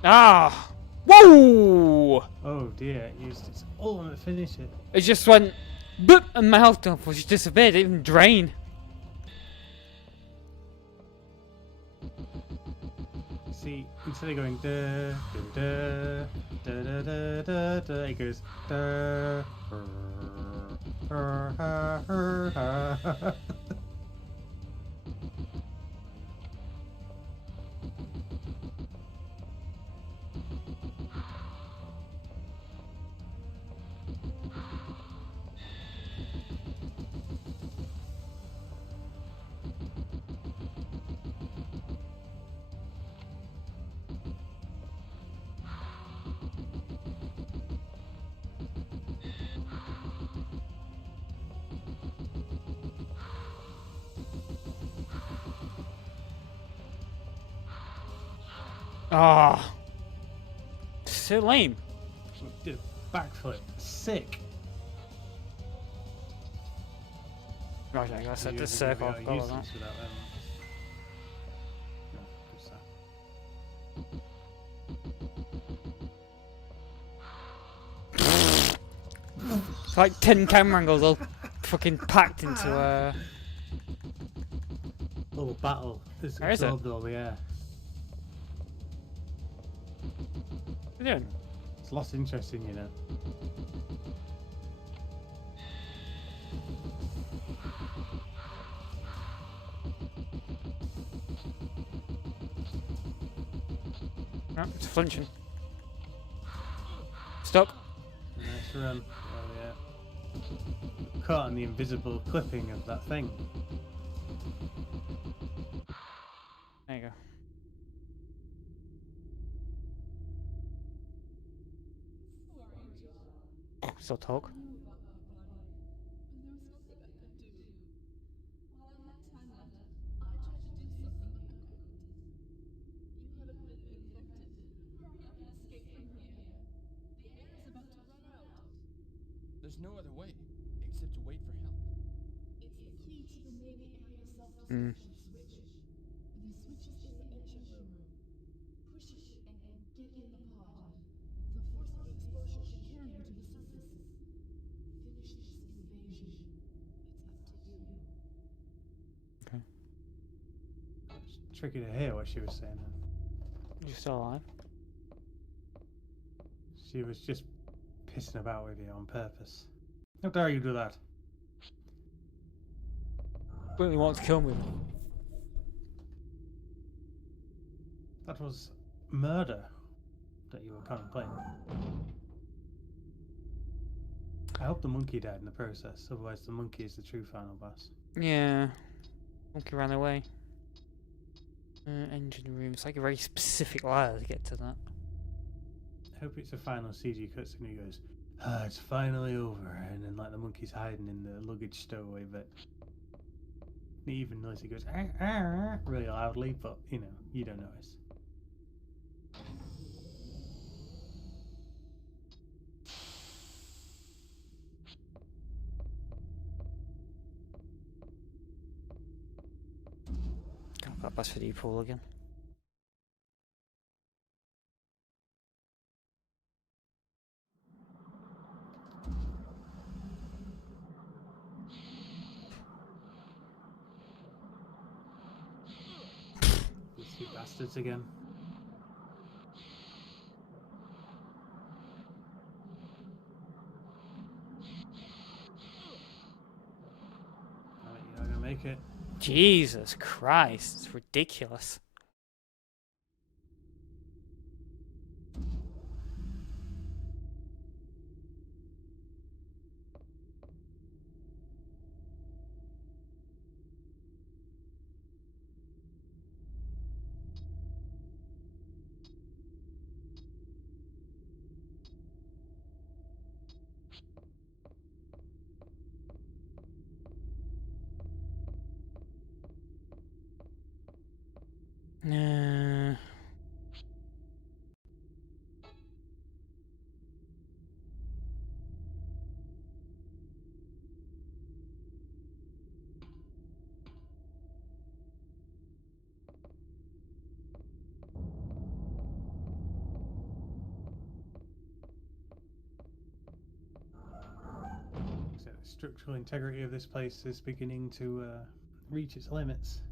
Ah! Whoa! Oh dear, it used its ultimate finish it. It just went boop and my health just disappeared, it didn't even drain. See, instead of going da da da da da da da, it goes da. Ah. So lame. Did a backflip. Sick. Right, I gotta set You this guys circle. are I've got all that. useless without, no, just that. It's like 10 camera angles all fucking packed into Little battle is Where is it? absorbed all the air. What are you doing? It's lost interest in you now. Oh, it's flinching. Stop. Nice run. Oh yeah. Caught on the invisible clipping of that thing. There you go. Still talk. There's no other way except to wait for help. It's the key to the main area Mm. self-destruction switch. The switch is in the engine room. Push it and get in the pod. The force of the explosion should carry you to the surface. Finish this invasion. It's up to you. It's tricky to hear what she was saying then. You still alive? She was just pissing about with you on purpose. How dare you do that? Really want to kill me. That was murder that you were contemplating. I hope the monkey died in the process, otherwise the monkey is the true final boss. Yeah. Monkey ran away. Engine room. It's like a very specific ladder to get to that. I hope it's a final CG cutscene who goes, ah, it's finally over, and then like the monkey's hiding in the luggage stowaway bit. You even notice he goes ah, ah, ah, really loudly, but you know, you don't notice. Can't got bus for the pool again. These two bastards again. Alright, you're not gonna make it. Jesus Christ, it's ridiculous. Uh, So the structural integrity of this place is beginning to reach its limits.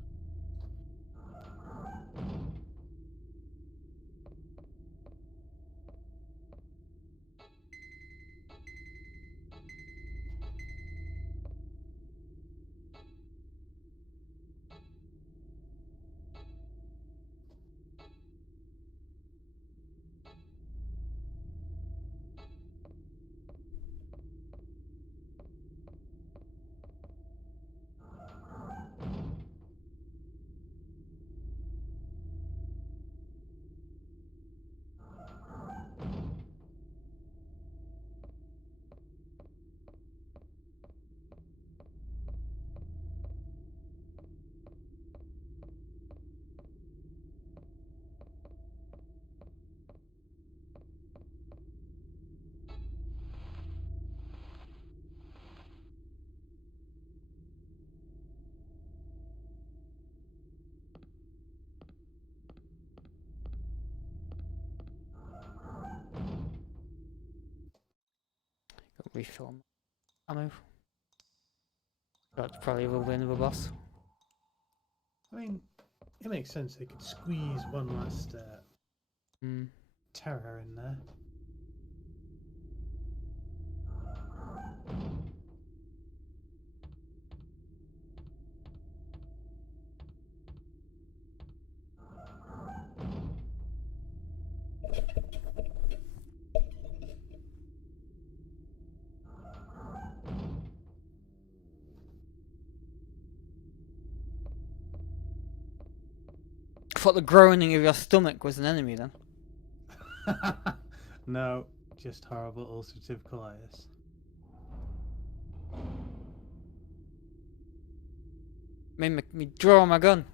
refill ammo. That's probably will win with a boss. I mean, it makes sense they could squeeze one last Hmm. terror in there. I thought the groaning of your stomach was an enemy then. No, just horrible ulcerative colitis. Made me draw my gun.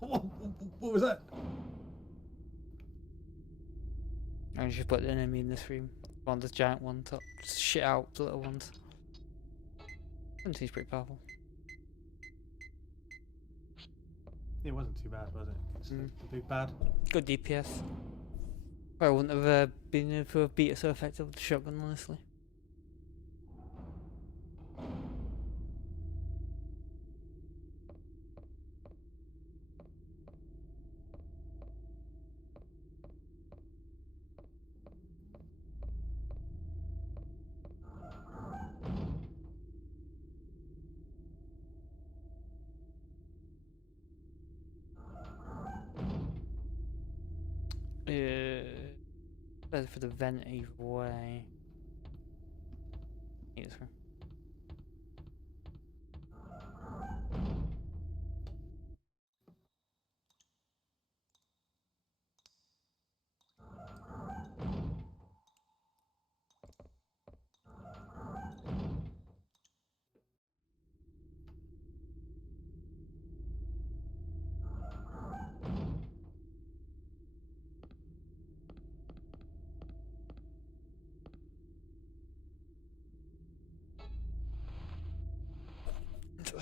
What was that? I just put the enemy in this room. One of the giant ones. Just shit out the little ones. He's pretty powerful. It wasn't too bad, was it? It's the big bad. Good DPS. I wouldn't have been able to have beat it so effective with the shotgun, honestly. Better for the vent either way. This one.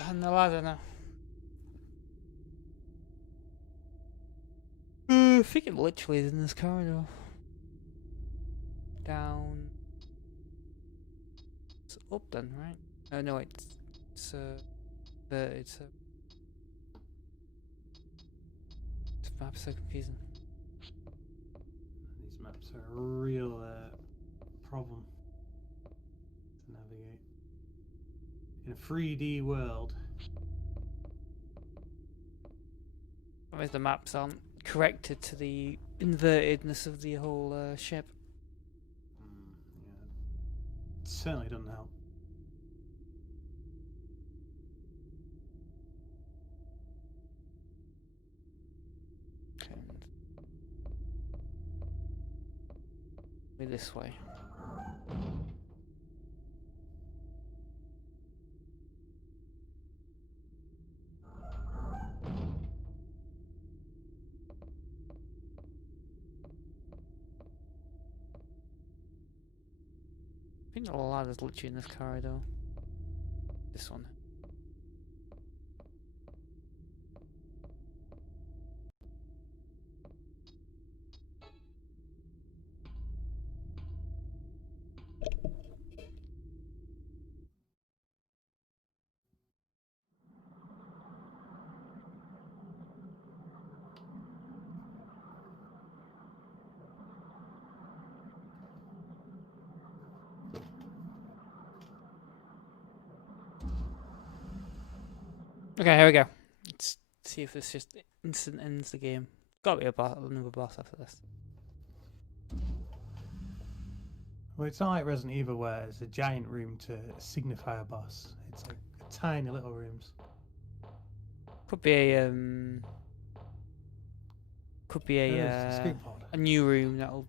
And the ladder now. I think it literally is in this corridor. Down. It's up then, right? Oh no, it's it's map's so confusing. These maps are a real problem to navigate. In a 3D world. Sometimes the maps aren't corrected to the invertedness of the whole ship. Yeah. It certainly doesn't help. Okay. Maybe this way. think the ladder's literally in this corridor. This one. Okay, here we go. Let's see if this just instant ends the game. Gotta be another boss after this. Well, it's not like Resident Evil where it's a giant room to signify a boss. It's like tiny little rooms. Could be a There's the escape pod. a new room that'll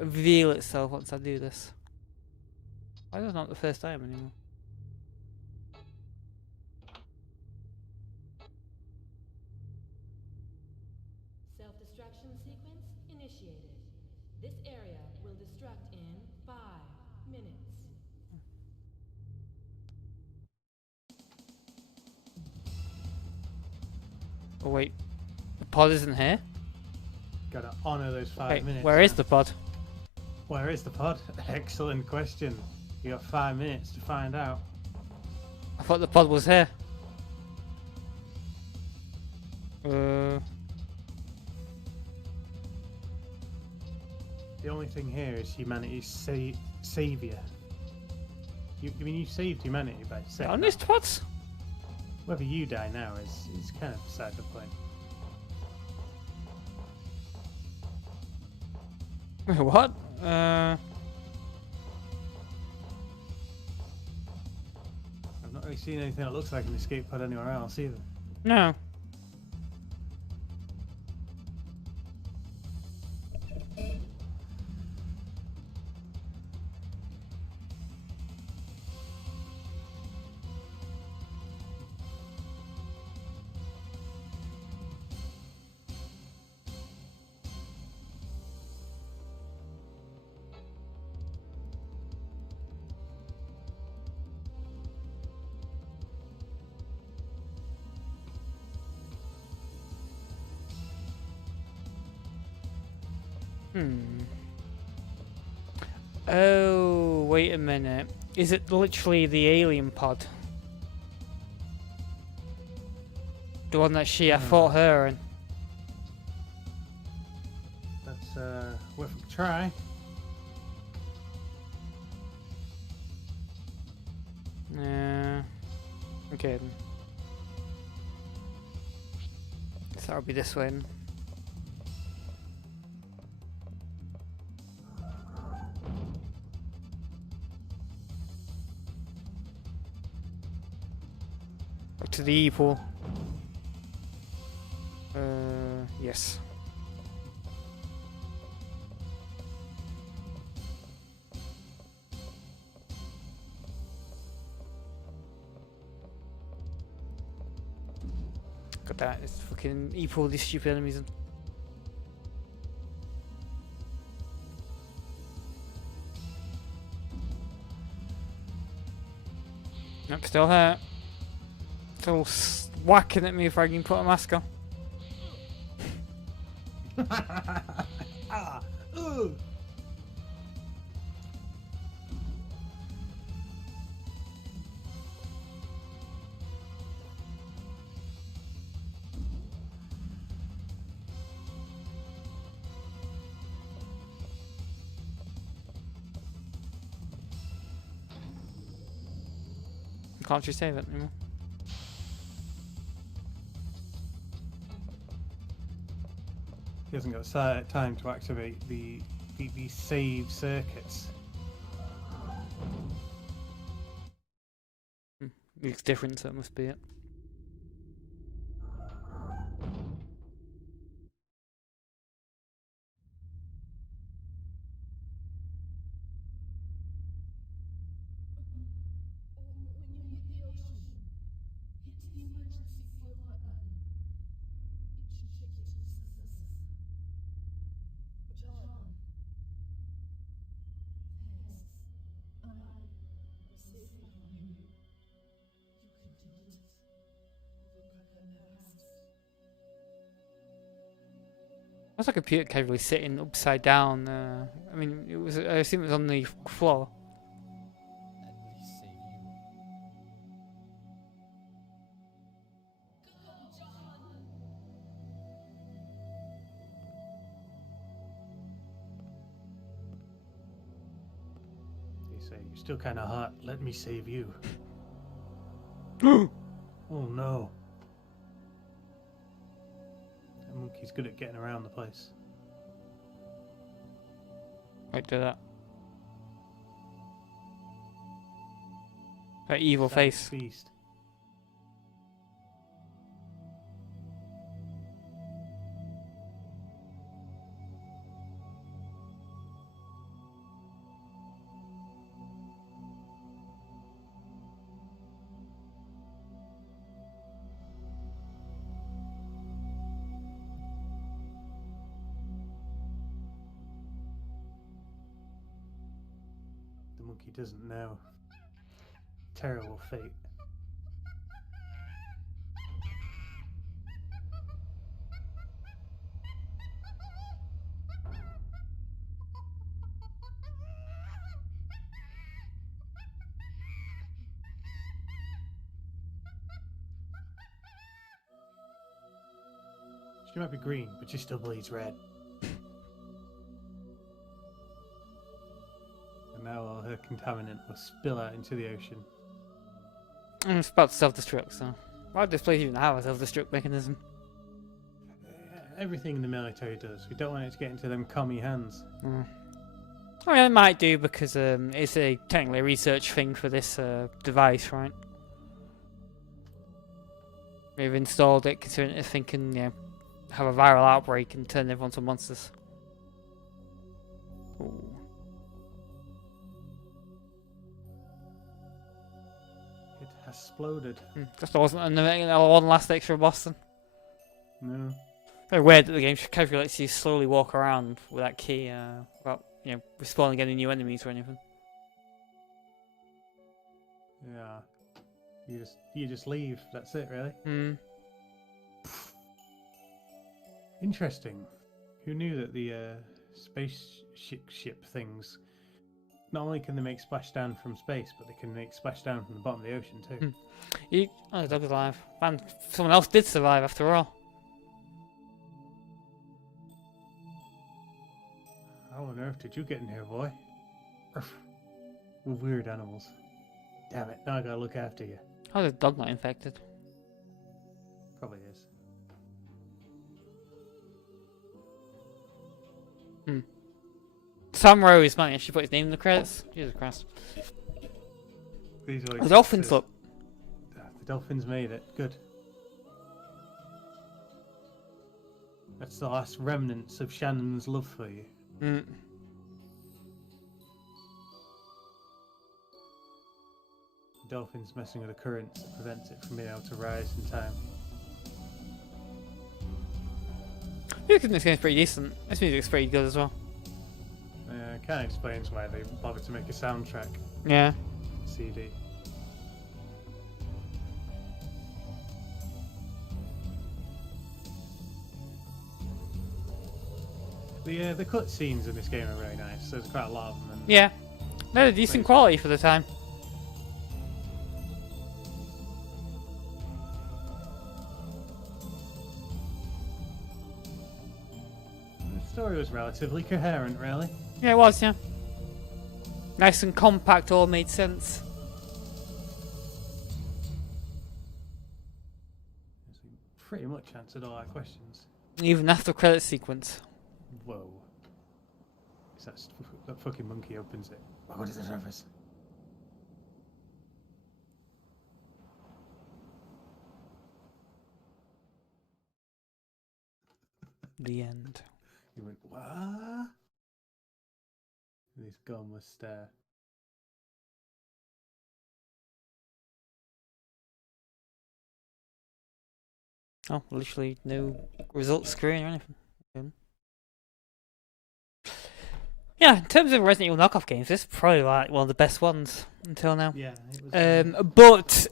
reveal itself once I do this. Why is it not the first time anymore? Self-destruction sequence initiated. This area will destruct in 5 minutes. Oh wait, the pod isn't here? Gotta honour those 5 Wait, minutes. where is the pod? Where is the pod? Excellent question. You got 5 minutes to find out. I thought the pod was here. Uh, The only thing here is humanity's saviour. I mean, you saved humanity by saying on that. this pods? Whether you die now is kind of beside the point. Wait, what? I've not really seen anything that looks like an escape pod anywhere else either. No. Oh, wait a minute. Is it literally the alien pod? The one that she fought her in? That's worth a try. Yeah. Okay then. So that'll be this way then. Back to the E-pool. Yes. Got that. It's fucking E-pool, these stupid enemies. In. Nope, still here. Still whacking at me if I can put a mask on. Ah, ugh. Can't you save it anymore? He hasn't got time to activate the save circuits. Looks different, so it must be it. What's a computer casually sitting upside down? I mean, it was. I assume it was on the floor. At least save you. You say, you're still kind of hot. Let me save you. Oh no. That monkey's good at getting around the place. Right, do that. That evil Savage face. Beast. The monkey doesn't know. Terrible fate. She might be green, but she still bleeds red. And now all her contaminant will spill out into the ocean. It's about to self-destruct, so why would this place even have a self-destruct mechanism? Everything in the military does. We don't want it to get into them commie hands. I mean, it might do because it's a technically a research thing for this device, right? We've installed it considering it thinking, you know, have a viral outbreak and turn everyone to monsters. Ooh. It has exploded. Just there wasn't one last extra boss then. No. Very weird that the game casually lets you slowly walk around with that key without, you know, respawning any new enemies or anything. Yeah. You just leave. That's it, really. Interesting. Who knew that the spaceship things, not only can they make splashdown from space, but they can make splashdown from the bottom of the ocean too. Oh, the dog's alive. Man, someone else did survive after all. How on earth did you get in here, boy? We're weird animals. Damn it, now I gotta look after you. How is the dog not infected? Probably is. Sam Rose, man, actually put his name in the credits. Jesus Christ. These are like The dolphins look. The dolphins made it. Good. That's the last remnants of Shannon's love for you. The dolphin's messing with the currents that prevents it from being able to rise in time. Music in this game's pretty decent. This music's pretty good as well. Kind of explains why they bothered to make a soundtrack Yeah. CD. The cutscenes in this game are really nice. There's quite a lot of them. And Yeah. They're decent quality for the time. the story was relatively coherent, really. Yeah, it was, yeah. Nice and compact, all made sense. Pretty much answered all our questions. Even after credit sequence. Whoa. Is that fucking monkey opens it. What is the surface? The end. He went, what? This gunless stare. Oh, literally no results screen or anything. Yeah, in terms of Resident Evil knockoff games, this is probably like one of the best ones until now. Yeah, it was. But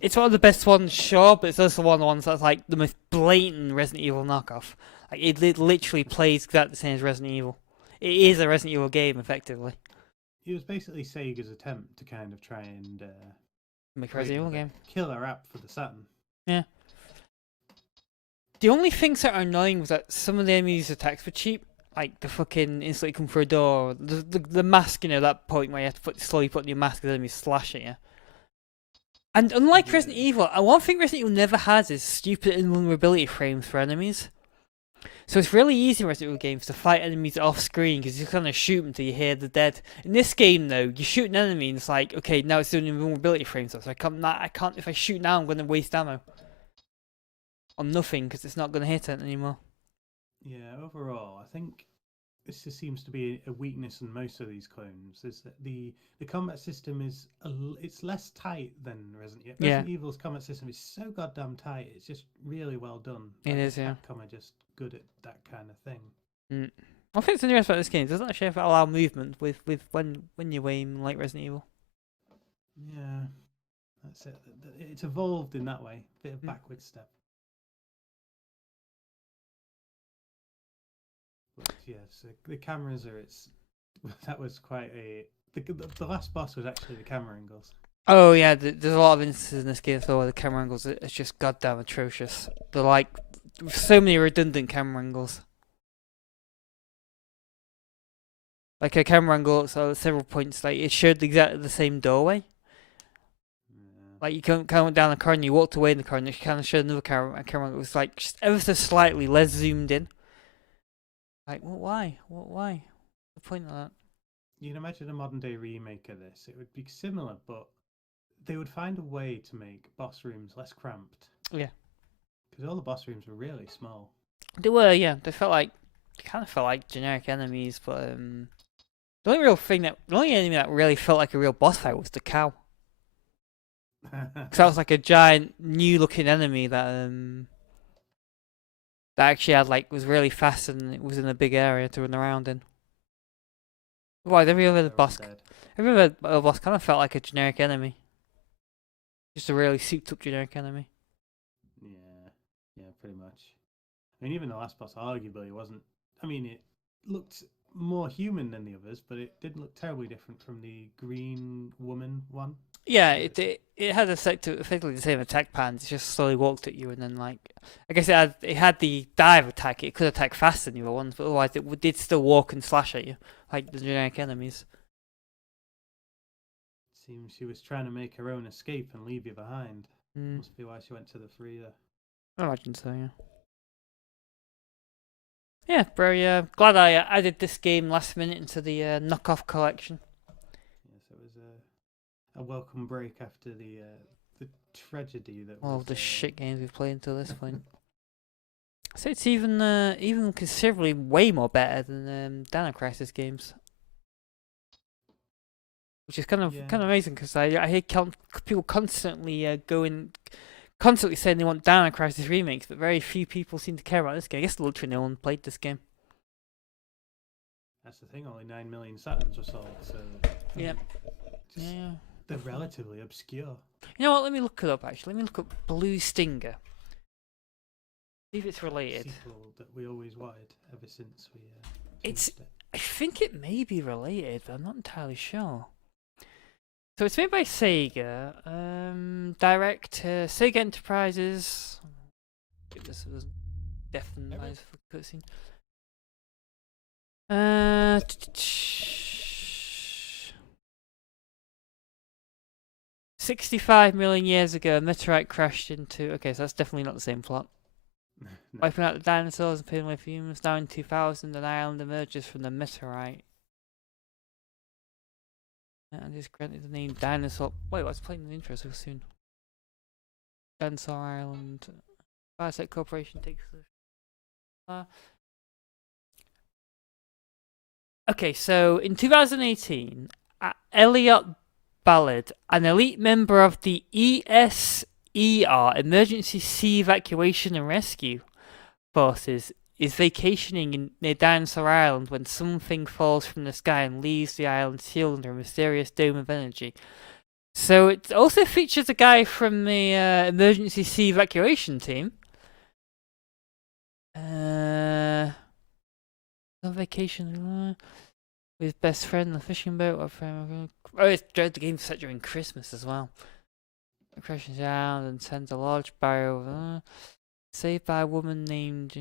it's one of the best ones, sure, but it's also one of the ones that's like the most blatant Resident Evil knockoff. Like, it literally plays exactly the same as Resident Evil. It is a Resident Evil game, effectively. It was basically Sega's attempt to kind of try and Make a create Resident Evil another game. killer app for the Saturn. Yeah. The only things that are annoying was that some of the enemies' attacks were cheap. Like the fucking instantly come through a door, the mask, that point where you have to slowly put your mask and the enemies slash at you. And unlike Resident Evil, one thing Resident Evil never has is stupid invulnerability frames for enemies. So it's really easy in Resident Evil games to fight enemies off screen because you kind of shoot them till you hear the dead. In this game, though, you shoot an enemy and it's like, okay, now it's doing invulnerability frames, so I can't. If I shoot now, I'm going to waste ammo on nothing because it's not going to hit it anymore. Yeah, overall, I think this just seems to be a weakness in most of these clones. Is that the combat system is it's less tight than Resident Evil. Yeah. Resident Evil's combat system is so goddamn tight. It's just really well done. It is, yeah. Capcom are just good at that kind of thing. I think it's interesting about this game. It doesn't actually allow movement with when you aim like Resident Evil. Yeah, that's it. It's evolved in that way. Bit of backward step. But yes, the cameras are. That was quite a. The last boss was actually the camera angles. Oh yeah, there's a lot of instances in this game where the camera angles are just goddamn atrocious. They're like so many redundant camera angles. Like a camera angle at several points, like it showed exactly the same doorway. Yeah. Like you kind of went down the corridor and you walked away in the corridor and it kind of showed another camera angle. It was like just ever so slightly less zoomed in. Like, why? Why? What's the point of that? You can imagine a modern day remake of this. It would be similar, but they would find a way to make boss rooms less cramped. Yeah. Because all the boss rooms were really small. They were, yeah. They kind of felt like generic enemies, but the only enemy that really felt like a real boss fight was the cow. Because that was like a giant, new-looking enemy that actually was really fast and it was in a big area to run around in. Otherwise, every other boss kind of felt like a generic enemy. Just a really souped-up generic enemy. Yeah, pretty much. I mean, even the last boss arguably wasn't. I mean, it looked more human than the others, but it didn't look terribly different from the green woman one. Yeah, it had effectively the same attack patterns. It just slowly walked at you, and then I guess it had the dive attack. It could attack faster than the other ones, but otherwise it did still walk and slash at you like the generic enemies. Seems she was trying to make her own escape and leave you behind. Mm. Must be why she went to the freezer. I imagine so, yeah. Yeah, bro. Yeah, glad I added this game last minute into the knockoff collection. Yes, it was a welcome break after the tragedy that All was of the shit games we've played until this point. So it's even considerably way more better than Dino Crisis games, which is kind of amazing because I hear people constantly constantly saying they want Dino Crisis remakes, but very few people seem to care about this game. I guess literally no one played this game. That's the thing. Only 9 million Saturns were sold, so Yeah. yeah, they're relatively obscure. You know what? Let me look it up. Actually, let me look up Blue Stinger. See if it's related. Sequel that we always wanted ever since we. It's. finished it. I think it may be related, but I'm not entirely sure. So it's made by Sega. Director Sega Enterprises. Get this was definitely for cutscene. 65 million years ago, a meteorite crashed into. Okay, so that's definitely not the same plot. No. Wiping out the dinosaurs and putting away humans. Now in 2000, an island emerges from the meteorite. And is granted the name Dinosaur. Wait, what's playing in the intro so soon? Dinosaur Island. Biotech Corporation takes the. Okay, so in 2018, Elliot Ballard, an elite member of the ESER, Emergency Sea Evacuation and Rescue Forces, is vacationing near Dinosaur Island when something falls from the sky and leaves the island sealed under a mysterious dome of energy. So it also features a guy from the Emergency Sea Evacuation team. on vacation with his best friend on a fishing boat. Oh, it's the game's set during Christmas as well. It crashes down and sends a large barrel. Saved by a woman named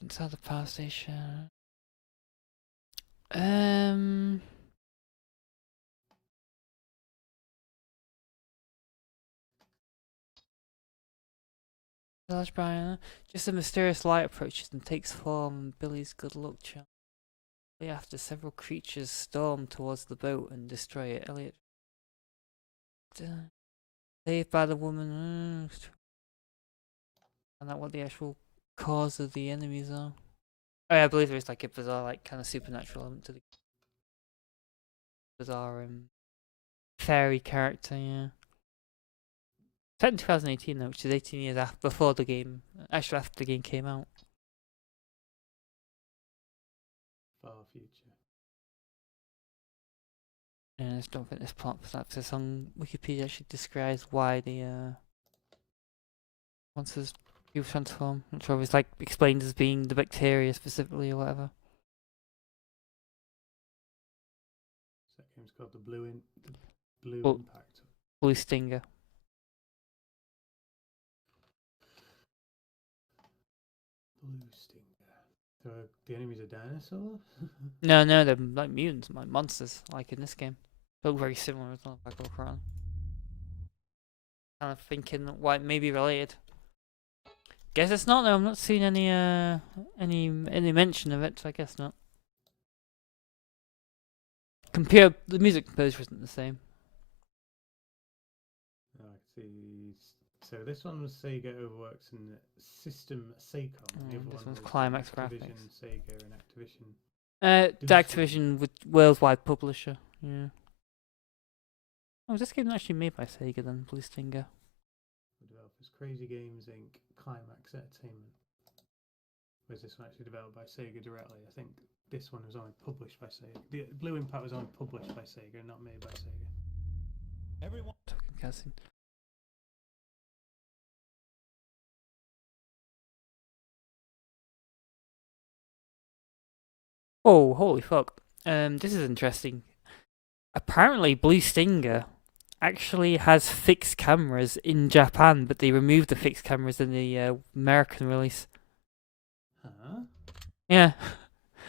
inside the power station. Large barrel. Just a mysterious light approaches and takes form in Billy's good luck charm. After several creatures storm towards the boat and destroy it, Elliot saved by the woman. And that what the actual cause of the enemies are. Oh yeah, I believe there is like a bizarre, like kind of supernatural element to the bizarre fairy character. Yeah. Set in 2018 though, which is 18 years before the game. Actually, after the game came out. Far future. And I just don't think this plot synopsis on Wikipedia actually describes why the monsters do transform, which always like explained as being the bacteria specifically or whatever. So that game's called the Blue Oh. Impact. Blue Stinger. Blue Stinger. So the enemies are dinosaurs? No, they're like mutants, like monsters, like in this game. They look very similar as well, if I go around. Kind of thinking that why it may be related. Guess it's not though. I'm not seeing any mention of it, so I guess not. The music composer isn't the same. Oh, I see. So this one was Sega Overworks and System Seicon. The other This one one's was Climax Activision, Graphics. Sega, and Activision. The Activision with worldwide publisher. Yeah. Oh, was this game actually made by Sega then? Blue Stinger. The developers Crazy Games Inc. Climax Entertainment. Was this one actually developed by Sega directly? I think this one was only published by Sega. The Blue Impact was only published by Sega, not made by Sega. Everyone. Talking cussing. Oh, holy fuck. This is interesting. Apparently, Blue Stinger actually has fixed cameras in Japan, but they removed the fixed cameras in the American release. Huh? Yeah.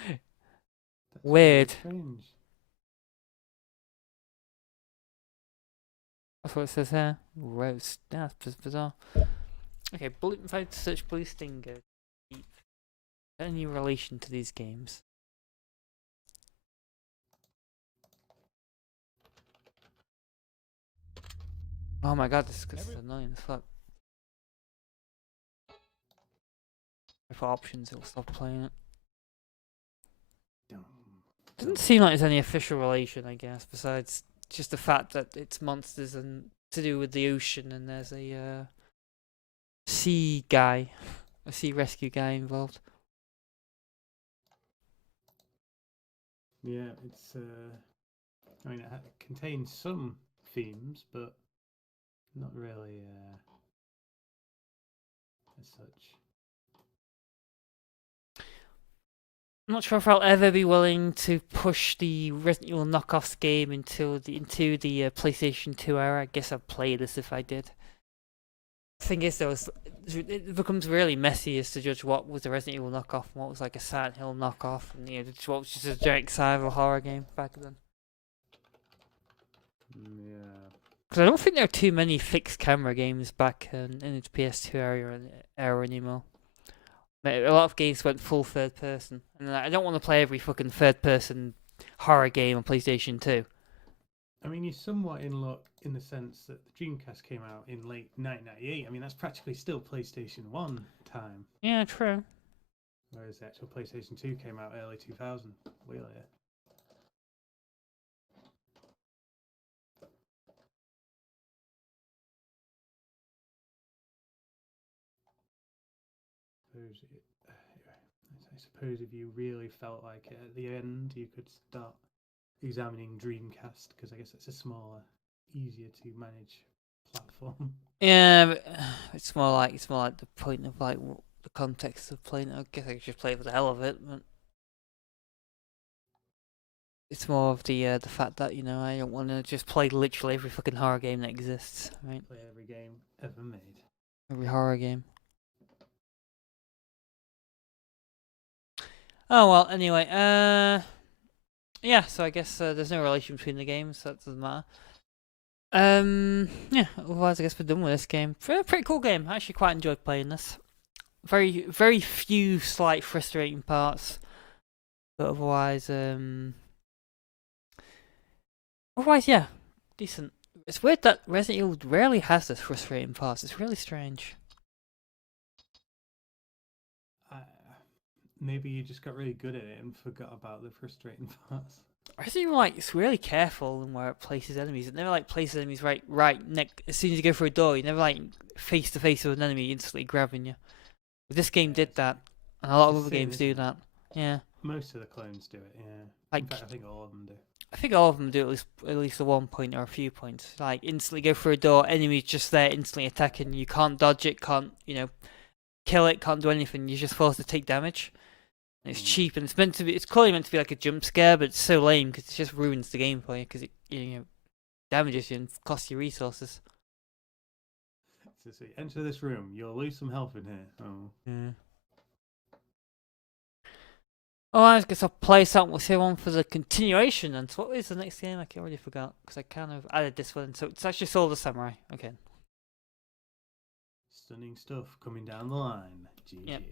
That's Weird. very strange. That's what it says here. Roast. Yeah, that's bizarre. Okay, if I search Blue Stinger, any relation to these games? Oh my god, this is annoying as fuck. If I options, it'll stop playing it. Doesn't seem like there's any official relation, I guess, besides just the fact that it's monsters and to do with the ocean, and there's a sea guy, a sea rescue guy involved. Yeah, it's. I mean, it contains some themes, but not really as such. I'm not sure if I'll ever be willing to push the Resident Evil knockoffs game into the PlayStation 2 era. I guess I'd play this if I did. The thing is, though, it becomes really messy as to judge what was a Resident Evil knockoff and what was like a Silent Hill knockoff, and what was just a generic survival horror game back then. Yeah. Because I don't think there are too many fixed camera games back in its PS2 era anymore. A lot of games went full third person, and I don't want to play every fucking third person horror game on PlayStation 2. I mean, you're somewhat in luck in the sense that the Dreamcast came out in late 1998. I mean, that's practically still PlayStation 1 time. Yeah, true. Whereas the actual PlayStation 2 came out early 2000. Way later. I suppose if you really felt like it at the end, you could start examining Dreamcast, because I guess it's a smaller, easier to manage platform. Yeah, but it's more like the point of like the context of playing it. I guess I could just play it for the hell of it, but it's more of the fact that, you know, I don't want to just play literally every fucking horror game that exists, right? Play every game ever made. Every horror game. Oh well, anyway, yeah, so I guess there's no relation between the games, so that doesn't matter. Yeah, otherwise I guess we're done with this game. Pretty cool game. I actually quite enjoyed playing this. Very few slight frustrating parts, but otherwise, yeah, decent. It's weird that Resident Evil rarely has this frustrating parts. It's really strange. Maybe you just got really good at it and forgot about the frustrating parts. Resident Evil, like, it's really careful in where it places enemies. It never like places enemies right neck. As soon as you go through a door, you never like face to face with an enemy instantly grabbing you. But this game did that, and a lot of other games do that. Yeah. Most of the clones do it, yeah. Like, in fact, I think all of them do. I think all of them do at least a 1 point or a few points. Like, instantly go through a door, enemy's just there, instantly attacking. You can't dodge it, can't, you know, kill it, can't do anything. You're just forced to take damage. And it's cheap, and it's clearly meant to be like a jump scare, but it's so lame because it just ruins the game for you because it, you know, damages you and costs you resources. So enter this room. You'll lose some health in here. Oh. Yeah. Oh, I guess I'll play something with everyone for the continuation. And so what is the next game? I already forgot because I kind of added this one. So it's actually Soul of the Samurai. Okay. Stunning stuff coming down the line. GG. Yep.